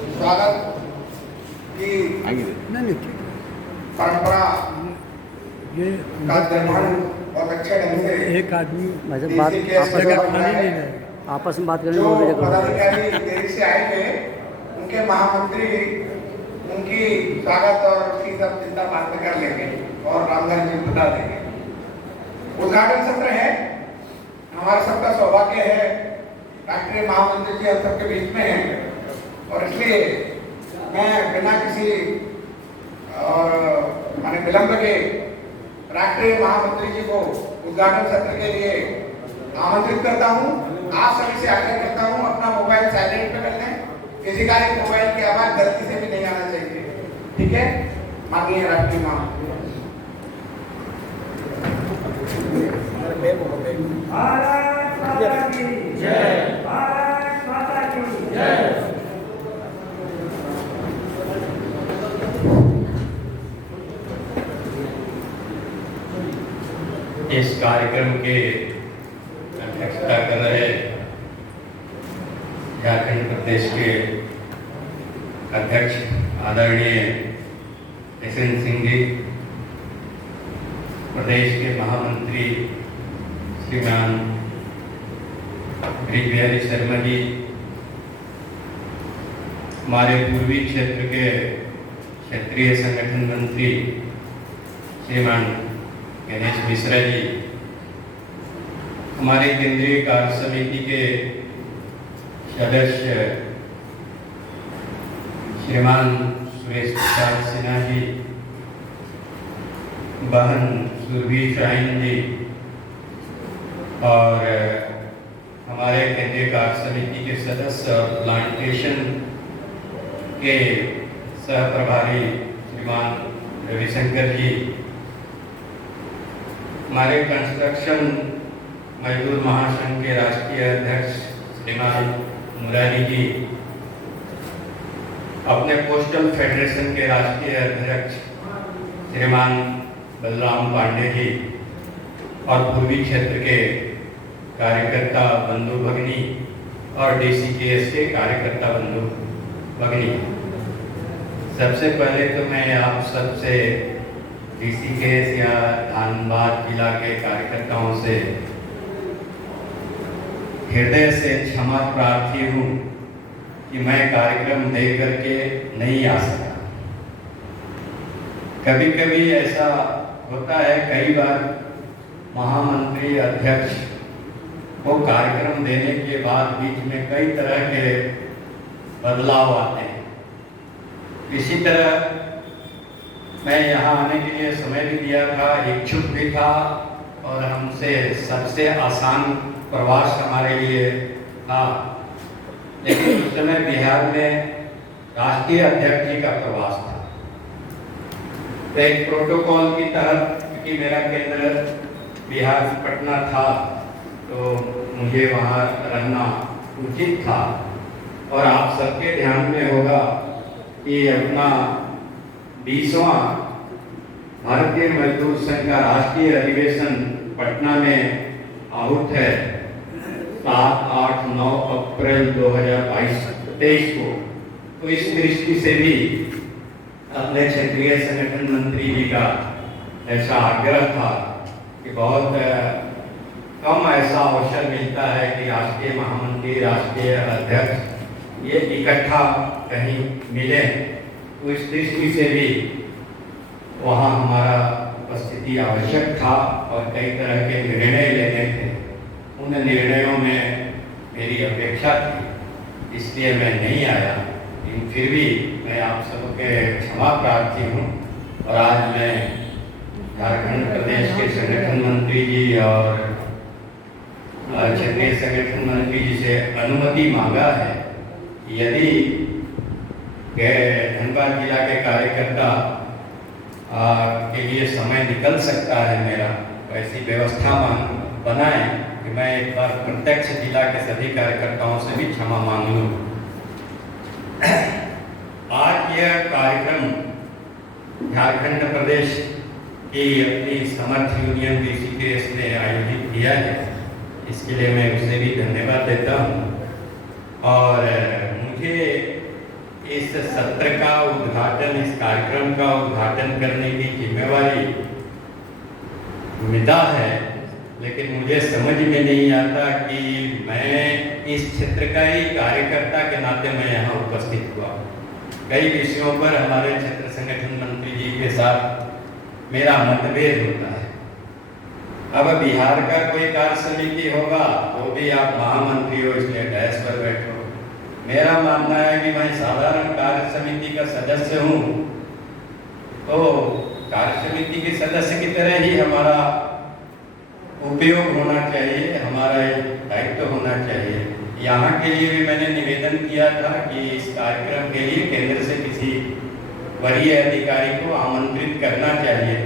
स्वागत की परंपरा ये का निर्वहन बहुत अच्छे ढंग से एक आदमी DC के आपस में बात जो करने पदाधिकारी देरी से आए थे उनके महामंत्री उनकी स्वागत और उसकी सब चिंता बाद में कर लेंगे और रामधन जी बता देंगे। उद्घाटन सत्र है, हमारा सबका सौभाग्य है राष्ट्रीय महामंत्री जी हम सबके बीच में हैं और इसलिए मैं बिना किसी माने विलंब के राष्ट्रीय महामंत्री जी को उद्घाटन सत्र के लिए आमंत्रित करता हूं। आप सभी से आग्रह करता हूं अपना मोबाइल साइलेंट पे कर लें, किसी का एक मोबाइल की आवाज गलती से भी नहीं आना चाहिए, ठीक है। माननीय राष्ट्रीय महामंत्री भारत माता की जय, भारत माता की जय। इस कार्यक्रम के अध्यक्षता कर रहे झारखंड प्रदेश के अध्यक्ष आदरणीय यशवंत सिंह जी, प्रदेश के महामंत्री श्रीमान ब्रिज बिहारी शर्मा जी, हमारे पूर्वी क्षेत्र के क्षेत्रीय संगठन मंत्री श्रीमान गणेश मिश्रा जी, हमारे केंद्रीय कार्य समिति के सदस्य श्रीमान सुरेश प्रसाद सिन्हा जी, बहन सुरभि शाहीन जी और हमारे केंद्रीय कार्य समिति के सदस्य और प्लांटेशन के सह प्रभारी श्रीमान रविशंकर जी, हमारे कंस्ट्रक्शन मजदूर महासंघ के राष्ट्रीय अध्यक्ष श्रीमान मुरारी जी, अपने पोस्टल फेडरेशन के राष्ट्रीय अध्यक्ष श्रीमान बलराम पांडे जी और पूर्वी क्षेत्र के कार्यकर्ता बंधु भगिनी और DCKS के कार्यकर्ता बंधु भगिनी, सबसे पहले तो मैं आप सबसे DCKS या धनबाद जिला के कार्यकर्ताओं से हृदय से क्षमा प्रार्थी हूँ कि मैं कार्यक्रम दे करके नहीं आ सका। कभी कभी ऐसा होता है, कई बार महामंत्री अध्यक्ष को कार्यक्रम देने के बाद बीच में कई तरह के बदलाव आते हैं। इसी तरह मैं यहाँ आने के लिए समय भी दिया था, इच्छुक भी था और हमसे सबसे आसान प्रवास हमारे लिए था, लेकिन उस समय बिहार में राष्ट्रीय अध्यक्ष जी का प्रवास था। तो एक प्रोटोकॉल की तहत, क्योंकि मेरा केंद्र बिहार पटना था, तो मुझे वहाँ रहना उचित था। और आप सबके ध्यान में होगा कि अपना 20वां भारतीय मजदूर संघ का राष्ट्रीय अधिवेशन पटना में आहूत है 7, 8, 9 अप्रैल 2023 को। तो इस दृष्टि से भी अपने क्षेत्रीय संगठन मंत्री जी का ऐसा आग्रह था कि बहुत कम ऐसा अवसर मिलता है कि राष्ट्रीय महामंत्री, राष्ट्रीय अध्यक्ष ये इकट्ठा कहीं मिले। तो इस दृष्टि से भी वहाँ हमारा उपस्थिति आवश्यक था और कई तरह के निर्णय लेने थे। उन निर्णयों में मेरी अपेक्षा थी, इसलिए मैं नहीं आया। लेकिन फिर भी मैं आप सबके क्षमा प्रार्थी हूँ। और आज मैं झारखंड प्रदेश के संगठन मंत्री जी और क्षेत्रीय संगठन मंत्री जी से अनुमति मांगा है, यदि धनबाद जिला के कार्यकर्ता के लिए समय निकल सकता है मेरा, तो ऐसी व्यवस्था बनाए कि मैं एक बार प्रत्यक्ष जिला के सभी कार्यकर्ताओं से भी क्षमा मांग लूँ। आज यह कार्यक्रम झारखंड प्रदेश की अपनी समर्थ यूनियन DCKS ने आयोजित किया है, इसके लिए मैं उसे भी धन्यवाद देता हूँ। और मुझे इस सत्र का उद्घाटन, इस कार्यक्रम का उद्घाटन करने की जिम्मेवारी मिला है, लेकिन मुझे समझ में नहीं आता कि मैं इस क्षेत्र का ही कार्यकर्ता के नाते मैं यहाँ उपस्थित हुआ। कई विषयों पर हमारे क्षेत्र संगठन मंत्री जी के साथ मेरा मतभेद होता है। अब बिहार का कोई कार्य समिति होगा तो भी आप महामंत्री हो, इसलिए डैश पर बैठो। मेरा मानना है कि मैं साधारण कार्य समिति का सदस्य हूँ, तो कार्य समिति के सदस्य की तरह ही हमारा उपयोग होना चाहिए, हमारा दायित्व होना चाहिए। यहाँ के लिए भी मैंने निवेदन किया था कि इस कार्यक्रम के लिए केंद्र से किसी वरीय अधिकारी को आमंत्रित करना चाहिए,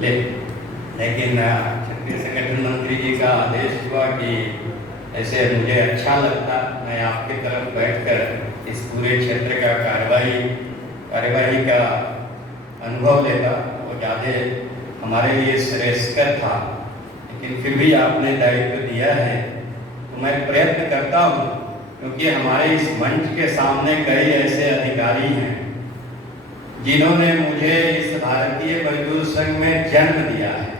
लेकिन क्षेत्रीय संगठन मंत्री जी का आदेश हुआ कि ऐसे मुझे अच्छा लगता मैं आपकी तरफ बैठकर इस पूरे क्षेत्र का कार्यवाही का अनुभव लेता, वो ज़्यादा हमारे लिए श्रेयस्कर था। लेकिन फिर भी आपने दायित्व दिया है तो मैं प्रयत्न करता हूँ, क्योंकि हमारे इस मंच के सामने कई ऐसे अधिकारी हैं जिन्होंने मुझे इस भारतीय मजदूर संघ में जन्म दिया है।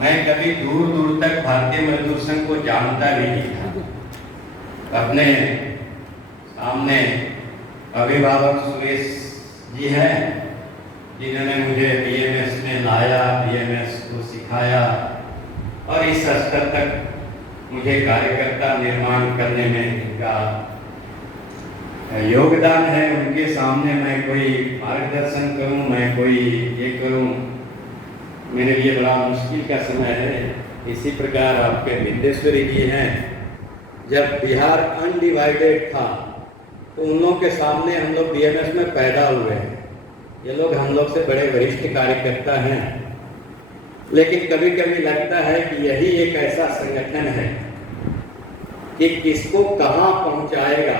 मैं कभी दूर दूर तक भारतीय मजदूर संघ को जानता भी नहीं था। अपने सामने अभिभावक सुरेश जी हैं जिन्होंने मुझे बीएमएस में लाया, बीएमएस को सिखाया और इस स्तर तक मुझे कार्यकर्ता निर्माण करने में इनका योगदान है। उनके सामने मैं कोई मार्गदर्शन करूं, मैं कोई ये करूं, मेरे लिए बड़ा मुश्किल का समय है। इसी प्रकार आपके बिंदेश्वरी जी हैं, जब बिहार अनडिवाइडेड था तो उन लोगों के सामने हम लोग बीएमएस में पैदा हुए हैं। ये लोग हम लोग से बड़े वरिष्ठ कार्यकर्ता हैं, लेकिन कभी कभी लगता है कि यही एक ऐसा संगठन है कि किसको कहाँ पहुँचाएगा।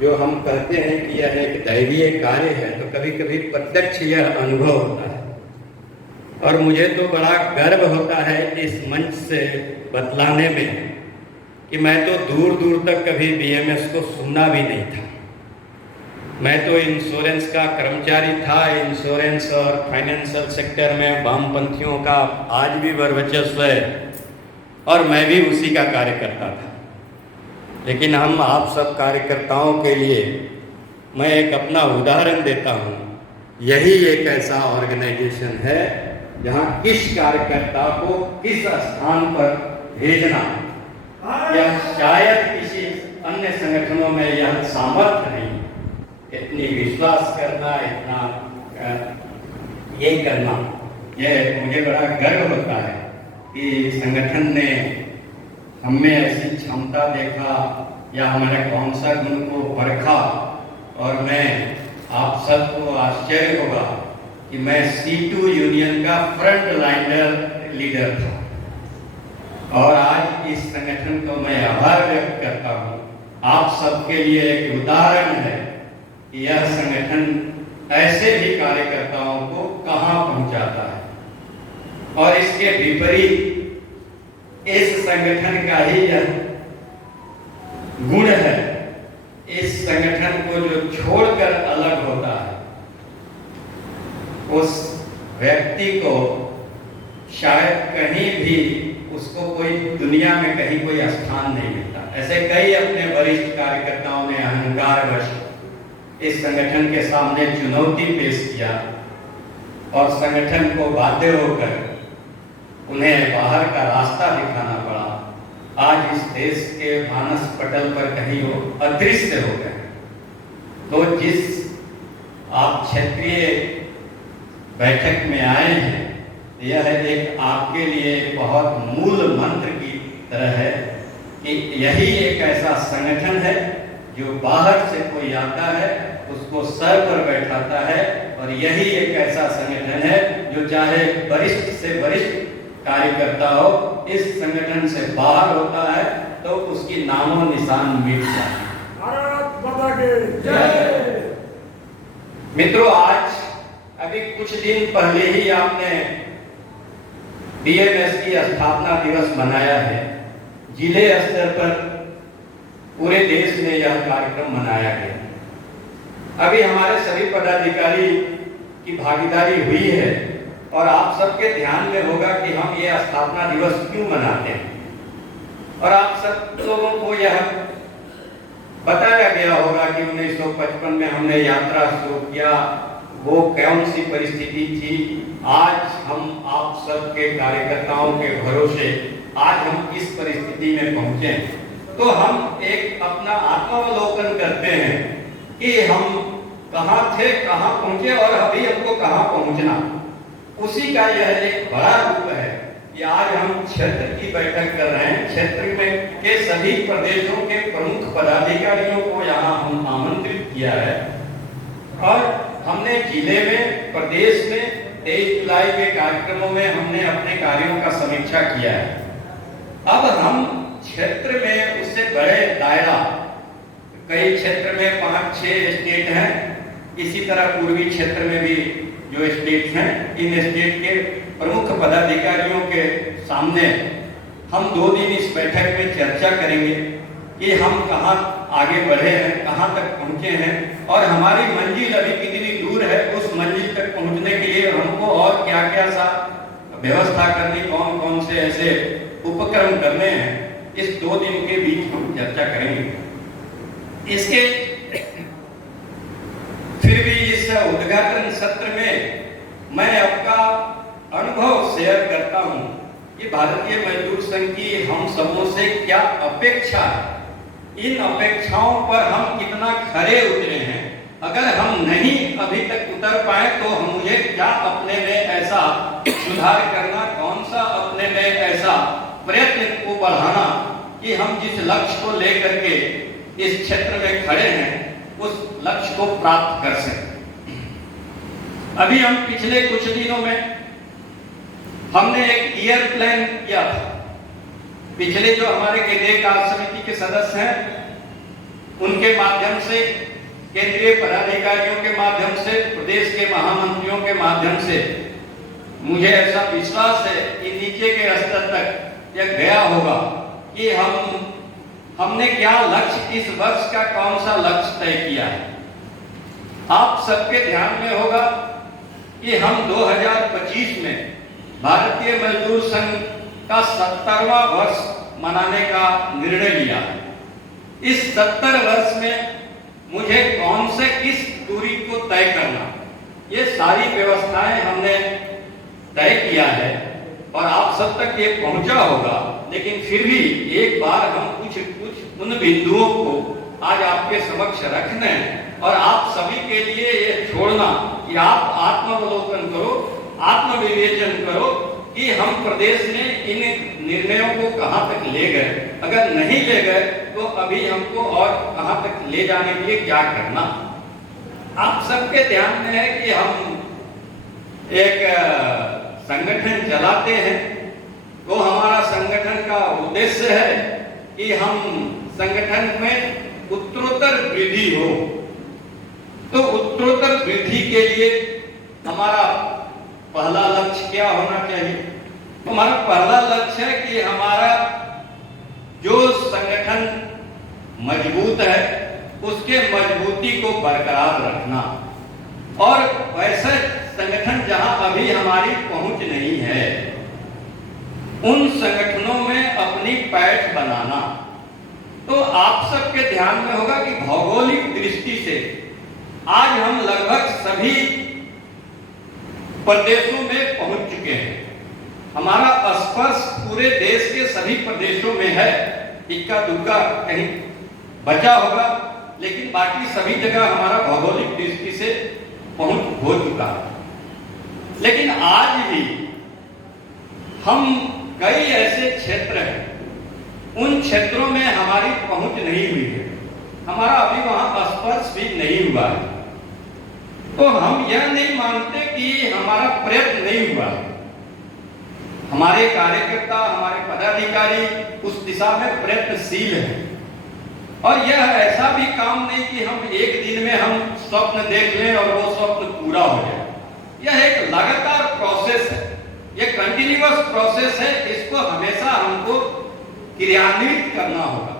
जो हम कहते हैं कि यह एक दैवीय कार्य है, तो कभी कभी प्रत्यक्ष यह अनुभव होता है। और मुझे तो बड़ा गर्व होता है इस मंच से बतलाने में कि मैं तो दूर दूर तक कभी बीएमएस को सुना भी नहीं था। मैं तो इंश्योरेंस का कर्मचारी था। इंश्योरेंस और फाइनेंशियल सेक्टर में वामपंथियों का आज भी वर्चस्व है और मैं भी उसी का कार्यकर्ता था। लेकिन हम आप सब कार्यकर्ताओं के लिए मैं एक अपना उदाहरण देता हूँ। यही एक ऐसा ऑर्गेनाइजेशन है जहाँ किस कार्यकर्ता को किस स्थान पर भेजना, यह शायद किसी अन्य संगठनों में यह सामर्थ्य नहीं। इतनी विश्वास करना, इतना ये करना, यह मुझे बड़ा गर्व होता है कि संगठन ने हमें ऐसी क्षमता देखा या हमारे कौन सा गुण को परखा। और मैं आप सबको आश्चर्य होगा कि मैं C2 यूनियन का फ्रंट लाइनर लीडर था और आज इस संगठन को मैं आभार व्यक्त करता हूँ। आप सबके लिए एक उदाहरण है कि यह संगठन ऐसे भी कार्यकर्ताओं को कहाँ पहुँचाता है। और इसके विपरीत इस संगठन का ही यह गुण है, इस संगठन को जो छोड़कर अलग होता है उस व्यक्ति को शायद कहीं भी उसको कोई दुनिया में कहीं कोई स्थान नहीं मिलता। ऐसे कई अपने वरिष्ठ कार्यकर्ताओं ने अहंकारवश इस संगठन के सामने चुनौती पेश किया और संगठन को बाध्य होकर उन्हें बाहर का रास्ता दिखाना पड़ा। आज इस देश के मानस पटल पर कहीं वो अदृश्य हो गए। तो जिस आप क्षेत्रीय बैठक में आए हैं, यह एक आपके लिए बहुत मूल मंत्र की तरह है कि यही एक ऐसा संगठन है जो बाहर से कोई आता है उसको सर पर बैठाता है। और यही एक ऐसा संगठन है जो चाहे वरिष्ठ से वरिष्ठ कार्यकर्ता हो, इस संगठन से बाहर होता है तो उसकी नामो निशान मिट जाता है। भारत माता की जय। मित्रों, आज अभी कुछ दिन पहले ही आपने बीएमएस की स्थापना दिवस मनाया है। जिले स्तर पर पूरे देश में यह कार्यक्रम मनाया गया। अभी हमारे सभी पदाधिकारी की भागीदारी हुई है और आप सबके ध्यान में होगा कि हम ये स्थापना दिवस क्यों मनाते हैं, और आप सब लोगों को यह बताया गया होगा कि 1955 में हमने यात्रा शुरू किया, वो कौन सी परिस्थिति थी। आज हम आप सबके कार्यकर्ताओं के भरोसे आज हम इस परिस्थिति में पहुंचे हैं। तो हम एक अपना आत्मावलोकन करते हैं कि हम कहाँ थे, कहाँ पहुंचे और अभी हमको कहाँ पहुंचना। उसी का यह एक बड़ा रूप है कि आज हम क्षेत्र की बैठक कर रहे हैं। क्षेत्र में के सभी प्रदेशों के प्रमुख पदाधिकारियों को यहाँ हम आमंत्रित किया है और हमने जिले में, प्रदेश में 23 जुलाई के कार्यक्रमों में हमने अपने कार्यों का समीक्षा किया है। अब हम क्षेत्र में उससे बड़े दायरा, कई क्षेत्र में 5-6 स्टेट हैं, इसी तरह पूर्वी क्षेत्र में भी जो स्टेट हैं, इन स्टेट के प्रमुख पदाधिकारियों के सामने हम 2 दिन इस बैठक में चर्चा करेंगे कि हम कहाँ आगे बढ़े हैं, कहाँ तक पहुँचे हैं और हमारी मंजिल अभी कितनी दूर है। उस मंजिल तक पहुँचने के लिए हमको और क्या क्या सा व्यवस्था करनी, कौन कौन से ऐसे उपक्रम करने हैं, इस 2 दिन के बीच हम चर्चा करेंगे। इसके फिर भी इस उद्घाटन सत्र में मैं आपका अनुभव शेयर करता हूं कि भारतीय मजदूर संघ की हम सबों से क्या अपेक्षा है, इन अपेक्षाओं पर हम कितना खरे उतरे हैं। अगर हम नहीं अभी तक उतर पाए तो मुझे क्या अपने में ऐसा सुधार करना, कौन सा अपने में ऐसा प्रयत्न को बढ़ाना कि हम जिस लक्ष्य को लेकर के इस क्षेत्र में खड़े हैं उस लक्ष्य को प्राप्त कर सकें। अभी हम पिछले कुछ दिनों में हमने एक ईयर प्लान किया था। पिछले जो हमारे केंद्रीय कार्य समिति के सदस्य हैं उनके माध्यम से, केंद्रीय पदाधिकारियों के माध्यम से, प्रदेश के महामंत्रियों के माध्यम से मुझे ऐसा विश्वास है कि नीचे के स्तर तक यह गया होगा कि हमने क्या लक्ष्य, इस वर्ष का कौन सा लक्ष्य तय किया है। आप सबके ध्यान में होगा कि हम 2025 में भारतीय मजदूर संघ का 70वां वर्ष मनाने का निर्णय लिया है। इस 70 वर्ष में मुझे कौन से किस दूरी को तय करना, ये सारी व्यवस्थाएं हमने तय किया है और आप सब तक ये पहुंचा होगा। लेकिन फिर भी एक बार हम कुछ उन बिंदुओं को आज आपके समक्ष रखने और आप सभी के लिए ये छोड़ना कि आप आत्मावलोकन करो, आत्मविवेचन करो कि हम प्रदेश में इन निर्णयों को कहां तक ले गए। अगर नहीं ले गए तो अभी हमको और कहां तक ले जाने के लिए क्या करना। आप सबके ध्यान में है कि हम एक संगठन चलाते हैं, तो हमारा संगठन का उद्देश्य है कि हम संगठन में उत्तरोत्तर वृद्धि हो। तो उत्तरोत्तर वृद्धि के लिए हमारा पहला लक्ष्य क्या होना चाहिए? हमारा पहला लक्ष्य है कि हमारा जो संगठन मजबूत है उसके मजबूती को बरकरार रखना और वैसे संगठन जहां अभी हमारी पहुंच नहीं है उन संगठनों में अपनी पैठ बनाना। तो आप सबके ध्यान में होगा कि भौगोलिक दृष्टि से आज हम लगभग सभी प्रदेशों में पहुंच चुके हैं। हमारा स्पर्श पूरे देश के सभी प्रदेशों में है। इक्का दुक्का कहीं बचा होगा, लेकिन बाकी सभी जगह हमारा भौगोलिक दृष्टि से पहुंच हो चुका है। लेकिन आज भी हम कई ऐसे क्षेत्र हैं, उन क्षेत्रों में हमारी पहुंच नहीं हुई है, हमारा अभी वहां स्पर्श भी नहीं हुआ है। तो हम यह नहीं मानते कि हमारा प्रयत्न नहीं हुआ है। हमारे कार्यकर्ता, हमारे पदाधिकारी उस दिशा में प्रयत्नशील हैं और यह ऐसा भी काम नहीं कि हम एक दिन में हम स्वप्न देख लें और वो स्वप्न पूरा हो जाए। यह एक लगातार प्रोसेस है, यह कंटिन्यूअस प्रोसेस है। इसको हमेशा हमको क्रियान्वित करना होगा।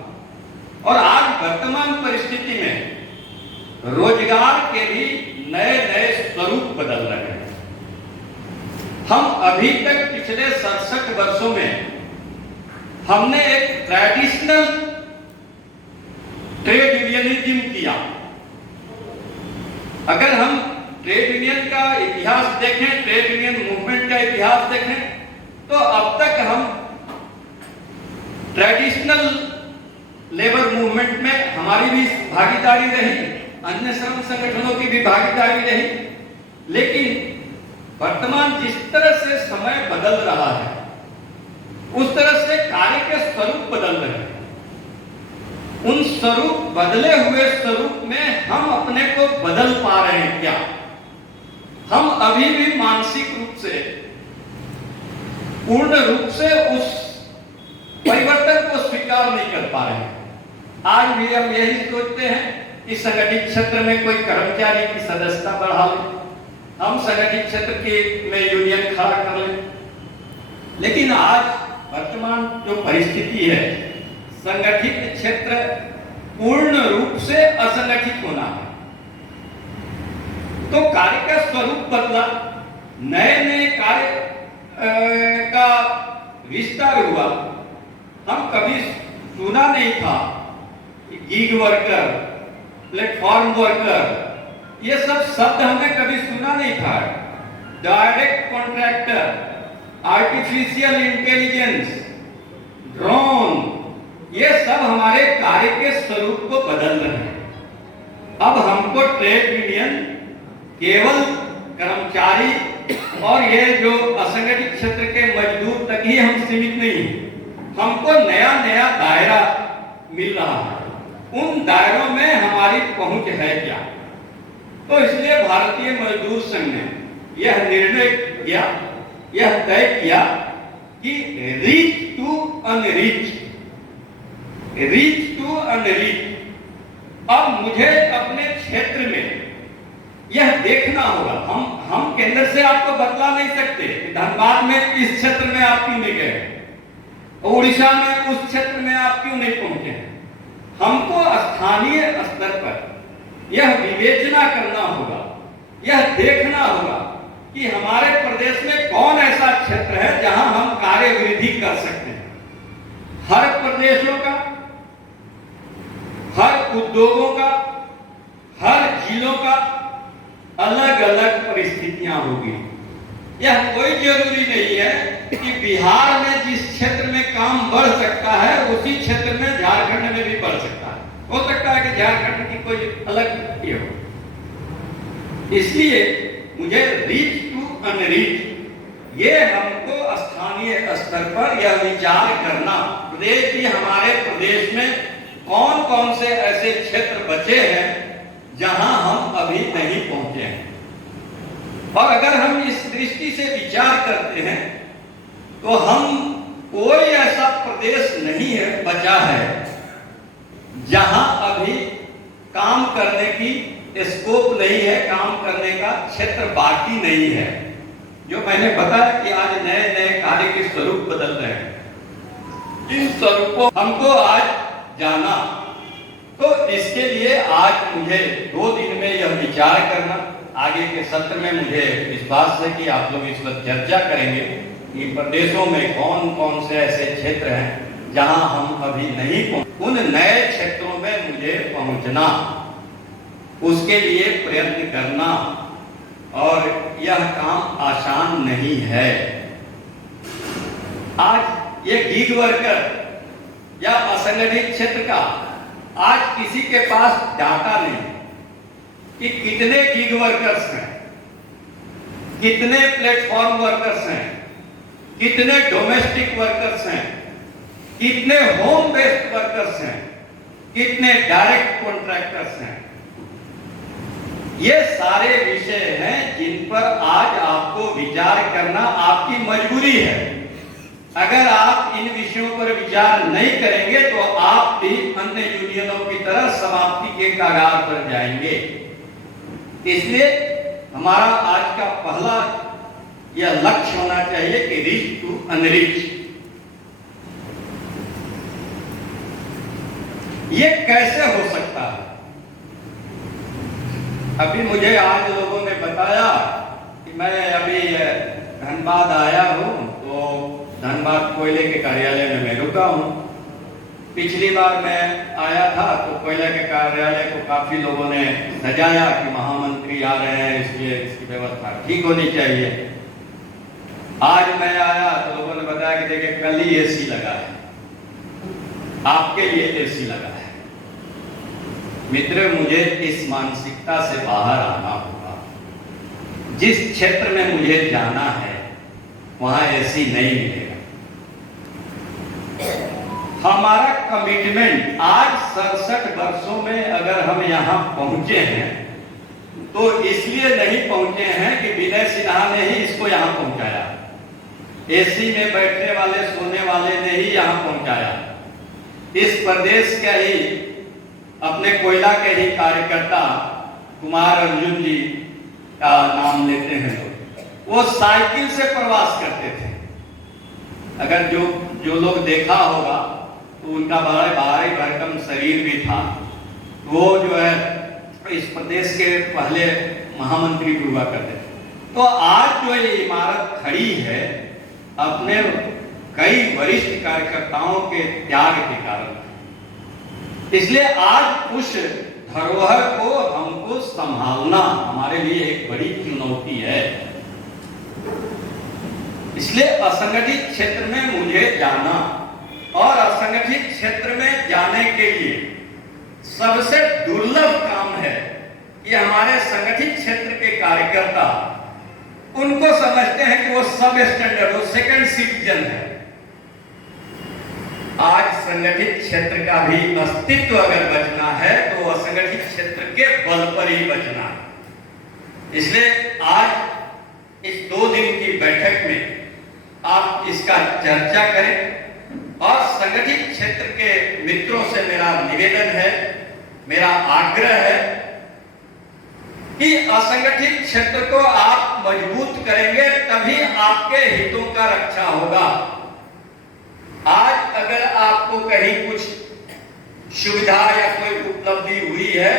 और आज वर्तमान परिस्थिति में रोजगार के भी नए नए स्वरूप बदल रहे हैं। हम अभी तक पिछले 67 वर्षों में हमने एक ट्रेडिशनल ट्रेड यूनियनिज्म किया। अगर हम ट्रेड यूनियन का इतिहास देखें, ट्रेड यूनियन मूवमेंट का इतिहास देखें, तो अब तक हम ट्रेडिशनल लेबर मूवमेंट में हमारी भी भागीदारी रही, अन्य श्रम संगठनों की भी भागीदारी रही, लेकिन वर्तमान जिस तरह से समय बदल रहा है उस तरह से कार्य के स्वरूप बदल रहे हैं। उन स्वरूप, बदले हुए स्वरूप में हम अपने को बदल पा रहे हैं क्या? हम अभी भी मानसिक रूप से, पूर्ण रूप से उस परिवर्तन को स्वीकार नहीं कर पा रहे हैं। आज भी हम यही सोचते हैं कि संगठित क्षेत्र में कोई कर्मचारी की सदस्यता बढ़ा ले, हम संगठित क्षेत्र के में यूनियन खड़ा कर लें, लेकिन आज वर्तमान जो परिस्थिति है, संगठित क्षेत्र पूर्ण रूप से असंगठित होना है। तो कार्य का स्वरूप बदला, नए नए कार्य का विस्तार हुआ। हम कभी सुना नहीं था कि गीग वर्कर, प्लेटफॉर्म वर्कर, ये सब शब्द हमने कभी सुना नहीं था। Direct contractor, artificial intelligence, drone, ये सब हमारे कार्य के स्वरूप को बदल रहे हैं। अब हमको ट्रेड यूनियन केवल कर्मचारी और ये जो असंगठित क्षेत्र के मजदूर तक ही हम सीमित नहीं, हमको नया नया दायरा मिल रहा है। उन दायरों में हमारी पहुंच है क्या? तो इसलिए भारतीय मजदूर संघ ने यह निर्णय किया, यह तय किया कि रीच टू अनरीच, रीच टू अनरीच। अब मुझे अपने क्षेत्र में यह देखना होगा। हम केंद्र से आपको बतला नहीं सकते कि धनबाद में इस क्षेत्र में आप क्यों नहीं गए, उड़ीसा में उस क्षेत्र में आप क्यों नहीं पहुंचे हैं। हमको स्थानीय स्तर पर यह विवेचना करना होगा, यह देखना होगा कि हमारे प्रदेश में कौन ऐसा क्षेत्र है जहां हम कार्य वृद्धि कर सकते हैं। हर प्रदेशों का, हर उद्योगों का, हर जिलों का अलग अलग परिस्थितियां होगी। यह कोई जरूरी नहीं है कि बिहार में जिस क्षेत्र में काम बढ़ सकता है उसी क्षेत्र में झारखंड में भी बढ़ सकता है। हो सकता है कि झारखंड की कोई अलग ये हो। इसलिए मुझे रीच टू अनरीच, ये हमको स्थानीय स्तर पर यह विचार करना, प्रदेश की, हमारे प्रदेश में कौन कौन से ऐसे क्षेत्र बचे हैं जहां हम अभी नहीं पहुंचे हैं। और अगर हम इस दृष्टि से विचार करते हैं तो हम, कोई ऐसा प्रदेश नहीं है बचा है जहां अभी काम करने की स्कोप नहीं है, काम करने का क्षेत्र बाकी नहीं है। जो मैंने बताया कि आज नए नए कार्य के स्वरूप बदल रहे हैं, इन स्वरूपों हमको आज जाना। तो इसके लिए आज मुझे 2 दिन में यह विचार करना, आगे के सत्र में मुझे विश्वास है कि आप लोग इस पर चर्चा करेंगे कि प्रदेशों में कौन कौन से ऐसे क्षेत्र हैं जहां हम अभी नहीं पहुंचे। उन नए क्षेत्रों में मुझे पहुंचना, उसके लिए प्रयत्न करना, और यह काम आसान नहीं है। आज ये गीग वर्कर या असंगठित क्षेत्र का आज किसी के पास डाटा नहीं कि कितने गीग वर्कर्स हैं, कितने प्लेटफॉर्म वर्कर्स हैं, कितने डोमेस्टिक वर्कर्स हैं, कितने होम बेस्ड वर्कर्स हैं, कितने डायरेक्ट कॉन्ट्रैक्टर्स हैं। ये सारे विषय हैं जिन पर आज आपको विचार करना आपकी मजबूरी है। अगर आप इन विषयों पर विचार नहीं करेंगे तो आप भी अन्य यूनियनों की तरह समाप्ति के कगार पर जाएंगे। इसलिए हमारा आज का पहला यह लक्ष्य होना चाहिए कि रीच टू अनरीच। ये कैसे हो सकता है? अभी मुझे आज लोगों ने बताया कि मैं अभी धनबाद आया हूँ, तो धनबाद कोयले के कार्यालय में मैं रुका हूँ। पिछली बार मैं आया था तो कोयले के कार्यालय को काफी लोगों ने सजाया कि महामंत्री आ रहे हैं, इसलिए इसकी व्यवस्था ठीक होनी चाहिए। आज मैं आया तो लोगों ने बताया कि देखिए कल ही एसी लगा है, आपके लिए एसी लगा है। मित्र, मुझे इस मानसिकता से बाहर आना होगा। जिस क्षेत्र में मुझे जाना है वहां एसी नहीं मिलेगा। हमारा कमिटमेंट आज 67 वर्षों में अगर हम यहाँ पहुंचे हैं तो इसलिए नहीं पहुंचे हैं कि विनय सिन्हा ने ही इसको यहाँ पहुंचाया, एसी में बैठने वाले सोने वाले ने ही यहाँ पहुंचाया। इस प्रदेश के ही अपने कोयला के ही कार्यकर्ता कुमार अर्जुन जी का नाम लेते हैं लोग, वो साइकिल से प्रवास करते थे। अगर जो लोग देखा होगा तो उनका बड़ा भारी भरकम शरीर भी था। वो जो है इस प्रदेश के पहले महामंत्री हुआ करते थे। तो आज जो ये इमारत खड़ी है अपने कई वरिष्ठ कार्यकर्ताओं के त्याग के कारण, इसलिए आज उस धरोहर को हमको संभालना हमारे लिए एक बड़ी चुनौती है। इसलिए असंगठित क्षेत्र में मुझे जाना और असंगठित क्षेत्र में जाने के लिए सबसे दुर्लभ काम है कि हमारे संगठित क्षेत्र के कार्यकर्ता उनको समझते हैं कि वो सब स्टैंडर्ड, वो सेकंड सिटीजन है। आज संगठित क्षेत्र का भी अस्तित्व अगर बचना है तो असंगठित क्षेत्र के बल पर ही बचना है। इसलिए आज इस 2 दिन की बैठक में आप इसका चर्चा करें और संगठित क्षेत्र के मित्रों से मेरा निवेदन है, मेरा आग्रह है कि असंगठित क्षेत्र को आप मजबूत करेंगे तभी आपके हितों का रक्षा होगा। आज अगर आपको कहीं कुछ सुविधा या कोई उपलब्धि हुई है,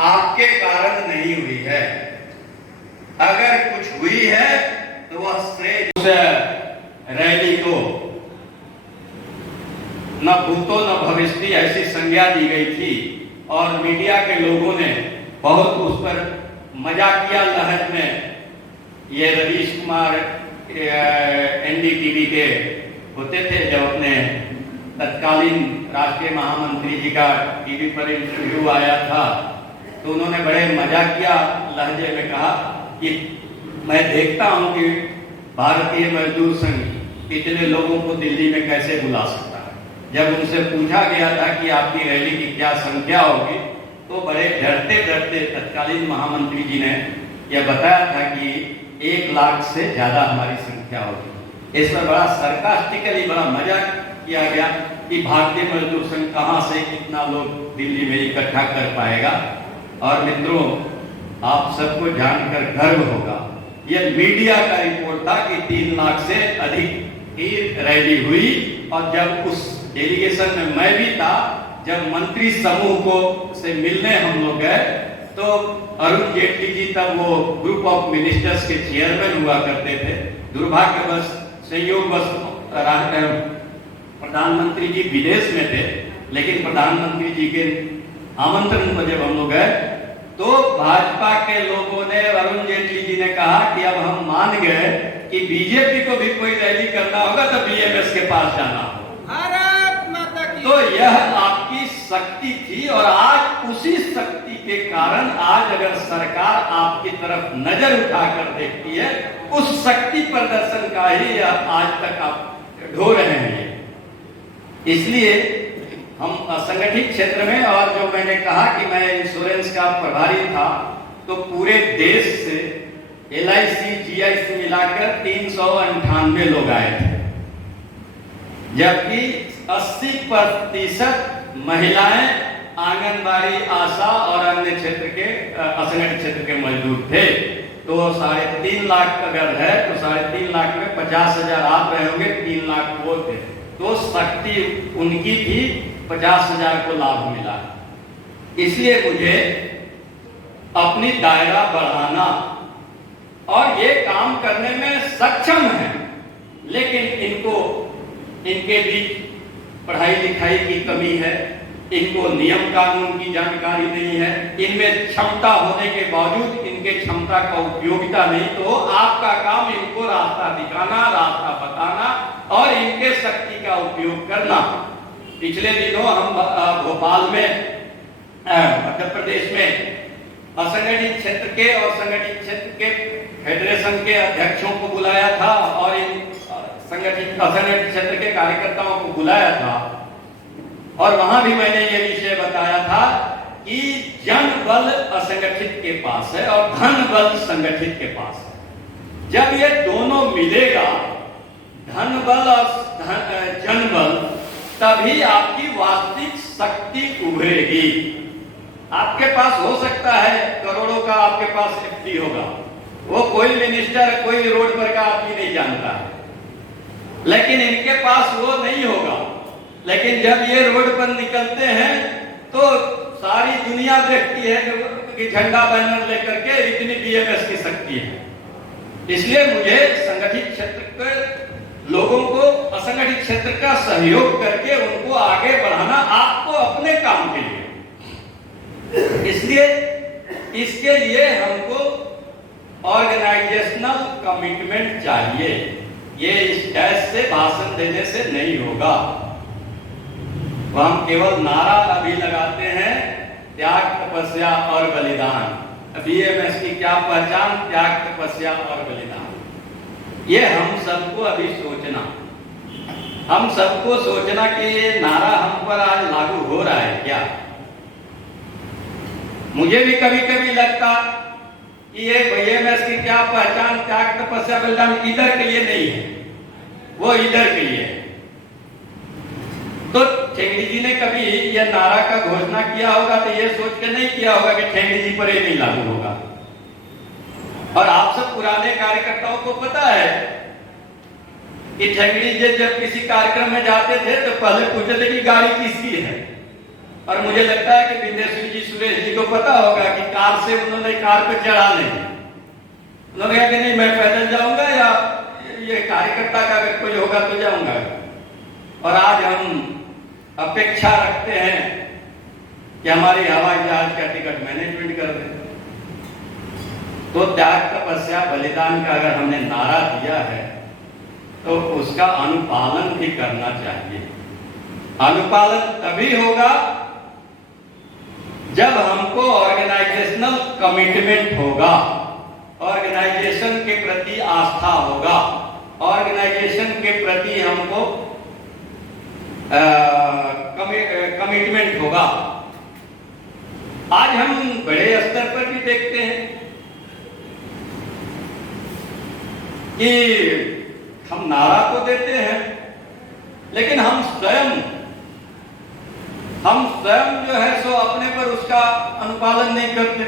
आपके कारण नहीं हुई है। अगर कुछ हुई है तो वह श्रेय रैली को न भूतो न भविष्य ऐसी संज्ञा दी गई थी और मीडिया के लोगों ने बहुत उस पर मजाकिया लहर में, ये रवीश कुमार एनडीटीवी के होते थे जब अपने तत्कालीन राष्ट्रीय महामंत्री जी का टीवी पर इंटरव्यू आया था तो उन्होंने बड़े मजाकिया लहजे में कहा कि मैं देखता हूं कि भारतीय मजदूर संघ इतने लोगों को दिल्ली में कैसे बुला सकता है। जब उनसे पूछा गया था कि आपकी रैली की क्या संख्या होगी तो बड़े डरते डरते तत्कालीन महामंत्री जी ने यह बताया था कि 1 लाख से ज्यादा हमारी संख्या होगी। इसमें बड़ा सरकास्टिकली बड़ा मजाक किया गया कि भारतीय मजदूर संघ कहां से इतना लोग दिल्ली में इकट्ठा कर पाएगा। और मित्रों, आप सबको जानकर गर्व होगा, यह मीडिया का रिपोर्ट था कि 3 लाख से अधिक की रैली हुई। और जब उस डेलीगेशन में मैं भी था, जब मंत्री समूह को से मिलने हम लोग गए तो अरुण जेटली जी तब वो ग्रुप ऑफ मिनिस्टर्स के चेयरमैन हुआ करते थे। दुर्भाग्यवश संयोगवश प्रधानमंत्री जी विदेश में थे, लेकिन प्रधानमंत्री जी के आमंत्रण पर जब हम लोग गए तो भाजपा के लोगों ने, अरुण जेटली जी ने कहा कि अब हम मान गए कि बीजेपी को भी कोई रैली करना होगा तो बीएमएस के पास जाना होगा। तो यह आपकी शक्ति थी और आज उसी शक्ति के कारण आज अगर सरकार आपकी तरफ नजर उठाकर देखती है, उस शक्ति प्रदर्शन का ही आज तक आप ढो रहे हैं। इसलिए हम असंगठित क्षेत्र में, और जो मैंने कहा कि मैं इंश्योरेंस का प्रभारी था, तो पूरे देश से LIC GI मिलाकर 398 लोग आए थे, जबकि 80% महिलाएं, आंगनबाड़ी, आशा और अन्य क्षेत्र के असंगठित क्षेत्र के मजदूर थे। तो 3.5 लाख अगर है तो 3.5 लाख में 50,000 आप रहे होंगे, 3 लाख वो थे। तो शक्ति उनकी थी 50,000 को लाभ मिला। इसलिए मुझे अपनी दायरा बढ़ाना और ये काम करने में सक्षम है, लेकिन इनके बीच पढ़ाई लिखाई की कमी है, इनको नियम कानून की जानकारी नहीं है, इनमें क्षमता होने के बावजूद इनके क्षमता का उपयोगिता नहीं। तो आपका काम इनको रास्ता दिखाना, रास्ता बताना और इनके शक्ति का उपयोग करना। पिछले दिनों हम भोपाल में मध्य प्रदेश में असंगठित क्षेत्र के और संगठित क्षेत्र के फेडरेशन के अध्यक्षों को बुलाया था और इन असंगठित क्षेत्र के कार्यकर्ताओं को बुलाया था और वहां भी मैंने ये विषय बताया था कि जन बल असंगठित के पास है और धन बल संगठित के पास है। जब ये दोनों मिलेगा, धन बल और जन बल, तभी आपकी वास्तविक शक्ति उभरेगी। आपके पास हो सकता है करोड़ों का आपके पास शक्ति होगा, वो कोई मिनिस्टर कोई रोड पर का आदमी नहीं जानता है, लेकिन इनके पास वो नहीं होगा। लेकिन जब ये रोड पर निकलते हैं तो सारी दुनिया देखती है कि झंडा बैनर लेकर के इतनी बीएमएस की शक्ति है। इसलिए मुझे संगठित क्षेत्र के लोगों को असंगठित क्षेत्र का सहयोग करके उनको आगे बढ़ाना, आपको अपने काम के लिए। इसलिए इसके लिए हमको ऑर्गेनाइजेशनल कमिटमेंट चाहिए। ये इस डैश से भाषण देने से नहीं होगा। वो हम केवल नारा अभी लगाते हैं, त्याग तपस्या और बलिदान। बीएमएस की क्या पहचान? त्याग तपस्या और बलिदान। ये हम सबको अभी सोचना, हम सबको सोचना कि ये नारा हम पर आज लागू हो रहा है क्या। मुझे भी कभी कभी लगता कि ये बीएमएस की क्या पहचान, त्याग तपस्या बलिदान इधर के लिए नहीं है, वो इधर के लिए है। तो ठेंगड़ी जी ने कभी यह नारा का घोषणा किया होगा तो ये सोच के नहीं किया होगा कि ठेंगड़ी जी पर ये नहीं लागू होगा। और आप सब पुराने कार्यकर्ताओं को पता है कि ठेंगड़ी जी जब किसी कार्यक्रम में जाते थे तो पहले पूछते थे कि गाड़ी किसकी है। और मुझे लगता है कि बिंदेश्वरी जी, सुरेश जी को पता होगा कि कार से उन्होंने कार पे चढ़ा नहीं, उन्होंने कहा कि नहीं मैं पैदल जाऊंगा या ये कार्यकर्ता का अगर कोई होगा तो जाऊंगा। और आज हम अपेक्षा रखते हैं कि हमारी हवाई जहाज का टिकट मैनेजमेंट कर दे। तो त्याग तपस्या बलिदान का अगर हमने नारा दिया है तो उसका अनुपालन भी करना चाहिए। अनुपालन तभी होगा जब हमको ऑर्गेनाइजेशनल कमिटमेंट होगा, ऑर्गेनाइजेशन के प्रति आस्था होगा, ऑर्गेनाइजेशन के प्रति हमको कमिटमेंट होगा। आज हम बड़े स्तर पर भी देखते हैं कि हम नारा तो देते हैं, लेकिन हम स्वयं जो है सो अपने पर उसका अनुपालन नहीं करते।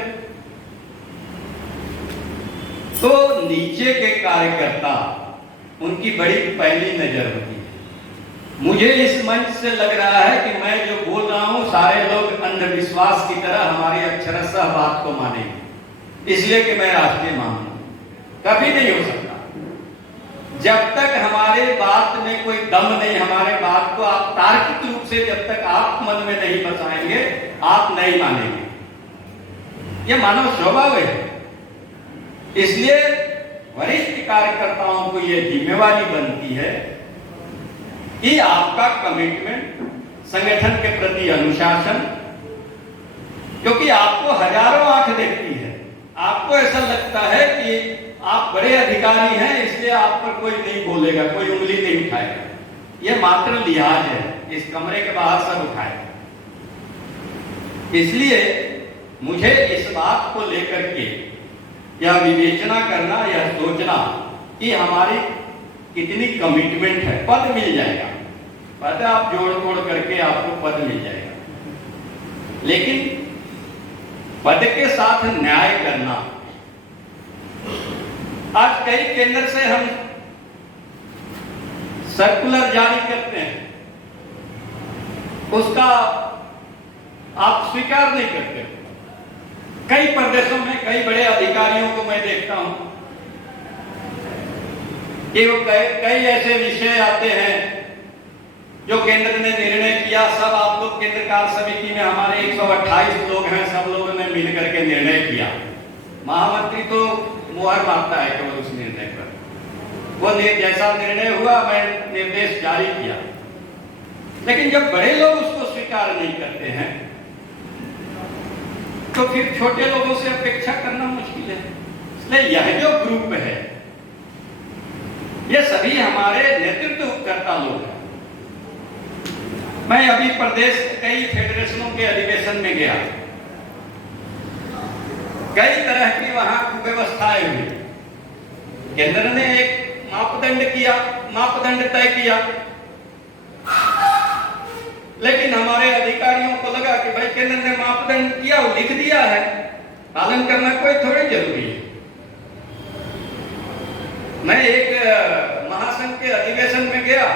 तो नीचे के कार्यकर्ता, उनकी बड़ी पहली नजर होती है। मुझे इस मंच से लग रहा है कि मैं जो बोल रहा हूं सारे लोग अंधविश्वास की तरह हमारी अक्षरशः बात को मानेंगे, इसलिए कि मैं राष्ट्रीय मान हूं। कभी नहीं हो सकता जब तक हमारे बात में कोई दम नहीं, हमारे बात को आप तार्किक रूप से जब तक आप मन में नहीं बसाएंगे, आप नहीं मानेंगे। ये मानव स्वभाव है। इसलिए वरिष्ठ कार्यकर्ताओं को यह जिम्मेवारी बनती है कि आपका कमिटमेंट, संगठन के प्रति अनुशासन, क्योंकि आपको हजारों आंख देखती है, आपको ऐसा लगता है कि आप बड़े अधिकारी हैं इसलिए आप पर कोई नहीं बोलेगा, कोई उंगली नहीं उठाएगा। यह मात्र लिहाज है, इस कमरे के बाहर सब उठाएगा। इसलिए मुझे इस बात को लेकर के यह विवेचना करना, यह सोचना कि हमारी कितनी कमिटमेंट है। पद मिल जाएगा, पद आप जोड़ तोड़ करके आपको पद मिल जाएगा, लेकिन पद के साथ न्याय करना। आज कई केंद्र से हम सर्कुलर जारी करते हैं उसका आप स्वीकार नहीं करते। कई प्रदेशों में कई बड़े अधिकारियों को मैं देखता हूं कि वो कई ऐसे विषय आते हैं जो केंद्र ने निर्णय किया, सब आप लोग केंद्र कार्य समिति में हमारे 128 लोग हैं, सब लोगों ने मिलकर के निर्णय किया। महामंत्री तो मुहर मारता है केवल उस निर्णय पर, वो जैसा निर्णय हुआ मैं निर्देश जारी किया। लेकिन जब बड़े लोग उसको स्वीकार नहीं करते हैं तो फिर छोटे लोगों से अपेक्षा करना मुश्किल है। इसलिए यह जो ग्रुप है ये सभी हमारे नेतृत्व करता लोग हैं। मैं अभी प्रदेश कई फेडरेशनों के अधिवेशन में गया, कई तरह की वहां कुव्यवस्थाएं हुई। केंद्र ने एक मापदंड तय किया, लेकिन हमारे अधिकारियों को लगा कि भाई केंद्र ने मापदंड किया, वो लिख दिया है, पालन करना कोई थोड़ी जरूरी है। मैं एक महासंघ के अधिवेशन में गया,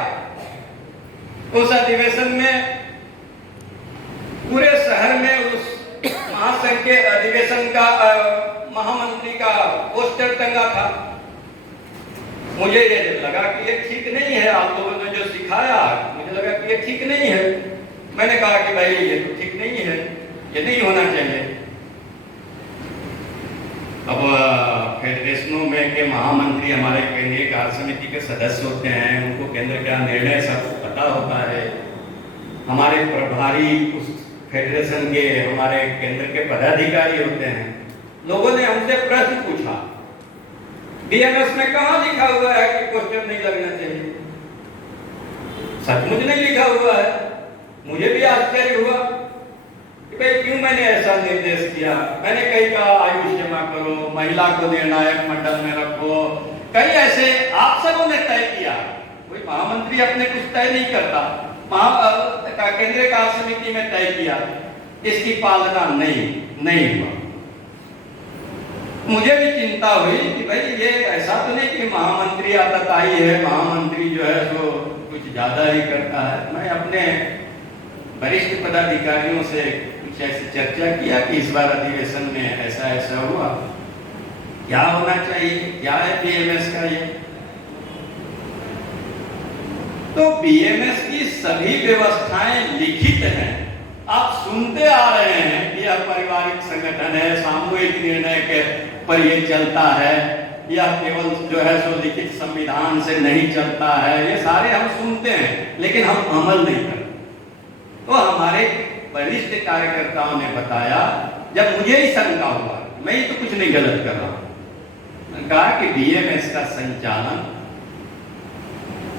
उस अधिवेशन में पूरे शहर में उस महासंघ के अधिवेशन का महामंत्री का पोस्टर टंगा था। मुझे ये लगा कि ये ठीक नहीं है, आप लोगों ने जो सिखाया मुझे लगा कि ये ठीक नहीं है। मैंने कहा कि भाई ये तो ठीक नहीं है, ये नहीं होना चाहिए। अब फेडरेशनों में के महामंत्री हमारे केंद्रीय कार्य समिति के सदस्य होते हैं, उनको केंद्र का निर्णय सब पता होता है। हमारे प्रभारी उस फेडरेशन के हमारे केंद्र के पदाधिकारी होते हैं। लोगों ने हमसे प्रश्न पूछा, बीएमएस में कहां लिखा हुआ है कि पोस्टर नहीं लगना चाहिए? सचमुच नहीं लिखा हुआ है। मुझे भी आश्चर्य हुआ कि भाई क्यों मैंने ऐसा निर्देश किया। मैंने कई कहा आयु सीमा करो, महिला को निर्णायक मंडल में रखो, कई ऐसे आप सबों ने तय किया। कोई महामंत्री अपने कुछ तय नहीं करता, केंद्रीय कार्य समिति में तय किया, इसकी पालना नहीं हुआ। मुझे भी चिंता हुई कि भाई ये ऐसा तो नहीं कि महामंत्री आतताई है, महामंत्री जो है तो कुछ ज्यादा ही करता है। मैं अपने वरिष्ठ पदाधिकारियों से कुछ ऐसी चर्चा किया कि इस बार अधिवेशन में ऐसा हुआ, क्या होना चाहिए, क्या है बीएमएस का ये। तो बीएमएस की सभी व्यवस्थाएं लिखित हैं, आप सुनते आ रहे हैं कि यह पारिवारिक संगठन है, सामूहिक निर्णय के पर ये चलता है, यह केवल जो है सो लिखित संविधान से नहीं चलता है। ये सारे हम सुनते हैं लेकिन हम अमल नहीं करते। तो हमारे वरिष्ठ कार्यकर्ताओं ने बताया, जब मुझे ही शंका हुआ, मैं ही तो कुछ नहीं गलत कर रहा हूं, कहा कि बीएमएस का संचालन